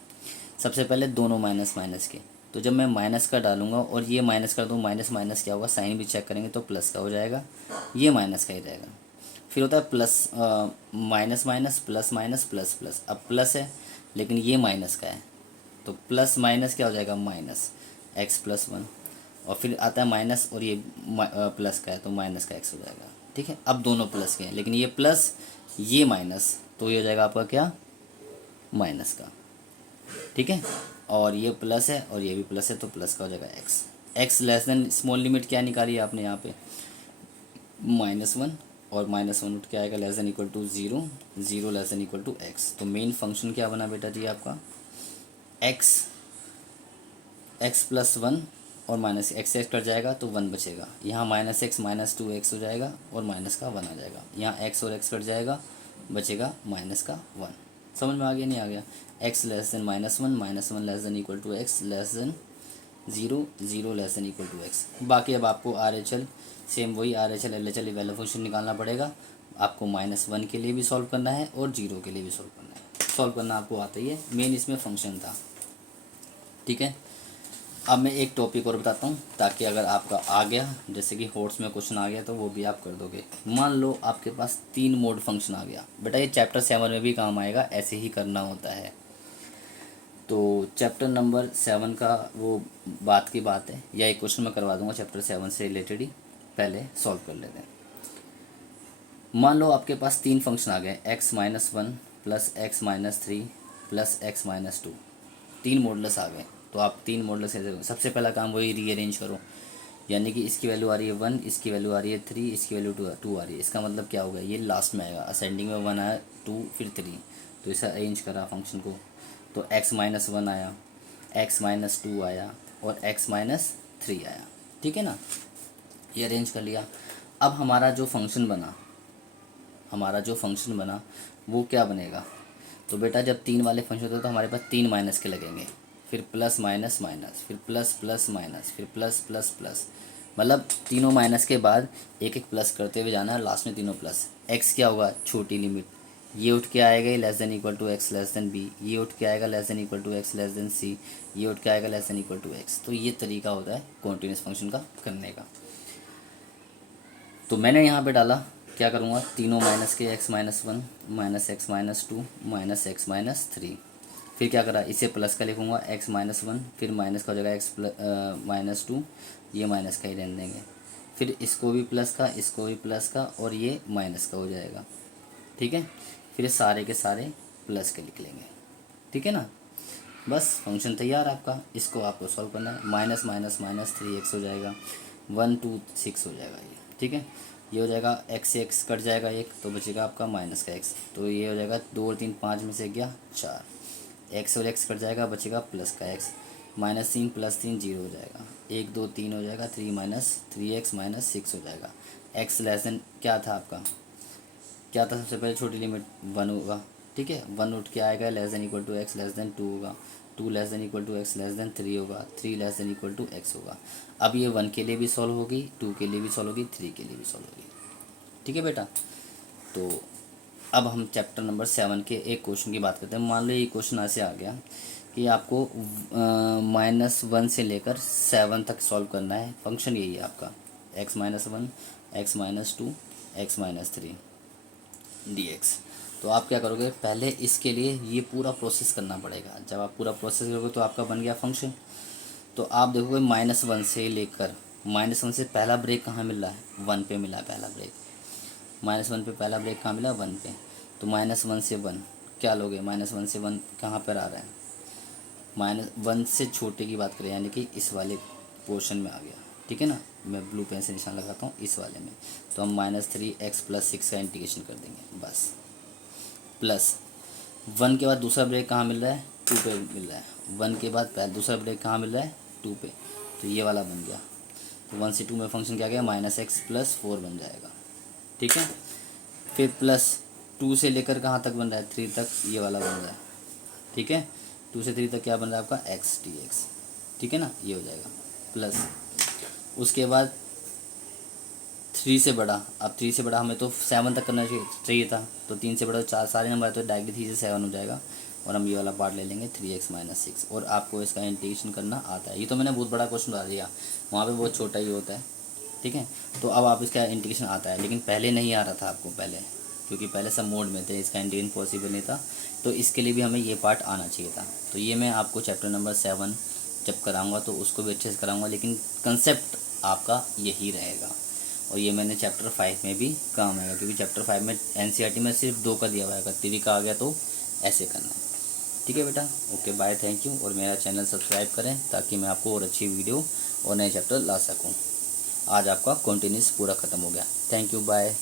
सबसे पहले दोनों माइनस माइनस के, तो जब मैं माइनस का डालूंगा और ये माइनस कर दूँ, माइनस माइनस क्या होगा, साइन भी चेक करेंगे तो प्लस का हो जाएगा, ये माइनस का ही रहेगा। फिर होता है plus minus minus plus minus plus plus, अब प्लस है लेकिन ये माइनस का है, तो प्लस माइनस क्या हो जाएगा, माइनस एक्स प्लस 1। और फिर आता है माइनस और ये प्लस का है तो माइनस का एक्स हो जाएगा। ठीक है, अब दोनों प्लस के हैं, लेकिन ये प्लस ये माइनस, तो ये हो जाएगा आपका क्या, माइनस का। ठीक है, और ये प्लस है और ये भी प्लस है तो प्लस का हो जाएगा x. X less then small limit क्या निकाली है आपने यहाँ पे, -1, और -1 उठ के आएगा less than equal to 0, 0 less than equal to x. तो मेन फंक्शन क्या बना बेटा जी आपका, एक्स प्लस 1 और माइनस एक्स एक्स कट जाएगा तो 1 बचेगा, यहाँ -x -2x हो जाएगा और माइनस का 1 आ जाएगा, यहाँ x और x कट जाएगा, बचेगा माइनस का 1। समझ में आ गया नहीं आ गया, x less than -1 less than equal to x less than 0, 0 less than equal to x. बाकी अब आपको RHL सेम वही RHL LHL वैल्यू फंक्शन निकालना पड़ेगा आपको, -1 के लिए भी सॉल्व करना है और 0 के लिए भी सॉल्व करना है। सॉल्व करना आपको आता ही है, मेन इसमें फंक्शन था। ठीक है, अब मैं एक टॉपिक और बताता हूँ ताकि अगर आपका आ गया, जैसे कि होर्स में क्वेश्चन आ गया तो वो भी आप कर दोगे। मान लो आपके पास 3 मोड फंक्शन आ गया, बेटा ये चैप्टर 7 में भी काम आएगा, ऐसे ही करना होता है। तो चैप्टर नंबर 7 का वो बात की बात है, या एक क्वेश्चन मैं करवा दूंगा चैप्टर 7 से रिलेटेड ही, पहले सॉल्व कर लेते हैं। मान लो आपके पास 3 फंक्शन आ गए, x-1 plus x-3 plus x-2, 3 models आ गए। तो आप 3 मॉडल्स कैसे करोगे, सबसे पहला काम वही रीअरेंज करो, यानी कि इसकी वैल्यू आ रही है 1, इसकी वैल्यू आ रही है 3, इसकी वैल्यू 2 आ रही है। इसका मतलब क्या होगा, ये लास्ट में आएगा, असेंडिंग में 1 आया, 2 फिर 3, तो इसे अरेंज करा फंक्शन को, तो x-1 आया, x-2 आया और x-3 आया। ठीक है ना, ये अरेंज कर लिया। अब हमारा जो फंक्शन बना वो क्या बनेगा, तो बेटा जब 3 वाले फंक्शन होते हैं तो हमारे पास 3 माइनस के लगेंगे, फिर प्लस माइनस माइनस, फिर प्लस प्लस माइनस, फिर प्लस प्लस प्लस, मतलब तीनों माइनस के बाद एक एक प्लस करते हुए जाना है, लास्ट में तीनों प्लस। एक्स क्या होगा, छोटी लिमिट, ये उठ के आएगा less than equal to x less than B, ये उठ के आएगा less than equal to x less than C, ये उठ के आएगा less than equal to x. तो ये तरीका होता है कॉन्टिन्यूस फंक्शन का करने का। तो मैंने यहाँ पे डाला, क्या करूँगा, तीनों माइनस के, x-1 -x-2 -x-3, फिर क्या करा, इसे प्लस का लिखूँगा x-1, फिर माइनस का हो जाएगा x -2, ये माइनस का ही रहने देंगे, फिर इसको भी प्लस का, इसको भी प्लस का और ये माइनस का हो जाएगा। ठीक है, फिर सारे के सारे प्लस के लिख लेंगे। ठीक है ना, बस फंक्शन तैयार आपका। इसको आपको सॉल्व करना है, -3x हो जाएगा, 1 2 6 हो जाएगा ये। ठीक है, ये हो जाएगा x से x कट जाएगा एक, तो बचेगा आपका माइनस का x, तो ये हो जाएगा 2 और 3 5 में से गया 4, x और x कट जाएगा, बचेगा प्लस का x, -3 + 3 0 हो जाएगा, 1 2 3 हो जाएगा, 3 3x -6 हो जाएगा। x लेस देन क्या था आपका, क्या था सबसे पहले छोटी लिमिट 1 होगा। ठीक है, 1 उठ के आएगा less than equal to x less than 2 होगा, 2 less than equal to x less than 3 होगा, 3 less than equal to x होगा। अब ये 1 के लिए भी सॉल्व होगी, 2 के लिए भी सॉल्व होगी, 3 के लिए भी सॉल्व होगी। ठीक है बेटा, तो अब हम चैप्टर नंबर 7 के एक क्वेश्चन की बात करते हैं। मान लो ये क्वेश्चन ऐसे आ गया कि आपको -1 से लेकर 7 तक सॉल्व करना है। फंक्शन यही है आपका, x-1 x-2 x-3 dx। तो आप क्या करोगे, पहले इसके लिए ये पूरा प्रोसेस करना पड़ेगा। जब आप पूरा प्रोसेस करोगे तो आपका बन गया फंक्शन। तो आप देखोगे -1 से लेकर, -1 से पहला ब्रेक कहाँ मिल रहा है, 1 पे मिला पहला ब्रेक, -1 पे पहला ब्रेक कहाँ मिला, 1 पे। तो -1 से 1 क्या लोगे, -1 से 1 कहाँ पर आ रहा है, -1 से छोटे की बात करें, यानी कि इस वाले पोर्शन में आ गया, ठीक है ना। मैं ब्लू पेन से निशान लगाता हूँ इस वाले में, तो हम -3x + 6 का इंटीग्रेशन कर देंगे बस। प्लस 1 के बाद दूसरा ब्रेक कहाँ मिल रहा है, 2 पे मिल रहा है। 1 के बाद पहला दूसरा ब्रेक कहाँ मिल रहा है, 2 पे, तो ये वाला बन गया। तो 1 से 2 में फंक्शन क्या गया, -x + 4 बन जाएगा, ठीक है। फिर प्लस 2 से लेकर कहाँ तक बन रहा है, 3 तक, ये वाला बन रहा है, ठीक है। 2 से 3 तक क्या बन रहा है आपका, x dx, ठीक है ना, ये हो जाएगा। प्लस उसके बाद 3 से बड़ा, अब 3 से बड़ा हमें तो 7 तक करना चाहिए था, तो 3 से बड़ा 4 सारे नंबर तो डायरेक्टली 3 से 7 हो जाएगा, और हम ये वाला पार्ट ले लेंगे 3x - 6, और आपको इसका इंटीग्रेशन करना आता है। ये तो मैंने बहुत बड़ा क्वेश्चन बता दिया, वहाँ पे बहुत छोटा ही होता है, ठीक है। तो अब आप इसका इंटीग्रेशन आता है, लेकिन पहले नहीं आ रहा था आपको, पहले क्योंकि पहले सब मोड में थे, इसका इंटीग्रेशन पॉसिबल नहीं था, तो इसके लिए भी हमें ये पार्ट आना चाहिए था। तो ये मैं आपको चैप्टर नंबर 7 जब कराऊंगा तो उसको भी अच्छे से कराऊंगा, लेकिन कंसेप्ट आपका यही रहेगा। और ये मैंने चैप्टर 5 में भी काम आएगा, क्योंकि चैप्टर 5 में एनसीईआरटी में सिर्फ 2 का दिया हुआ है, 3 का आ गया तो ऐसे करना है, ठीक है बेटा। Okay bye, thank you. और मेरा चैनल सब्सक्राइब करें ताकि मैं आपको और अच्छी वीडियो और नए चैप्टर ला सकूं। आज आपका कंटिन्यूस पूरा ख़त्म हो गया, थैंक यू, बाय।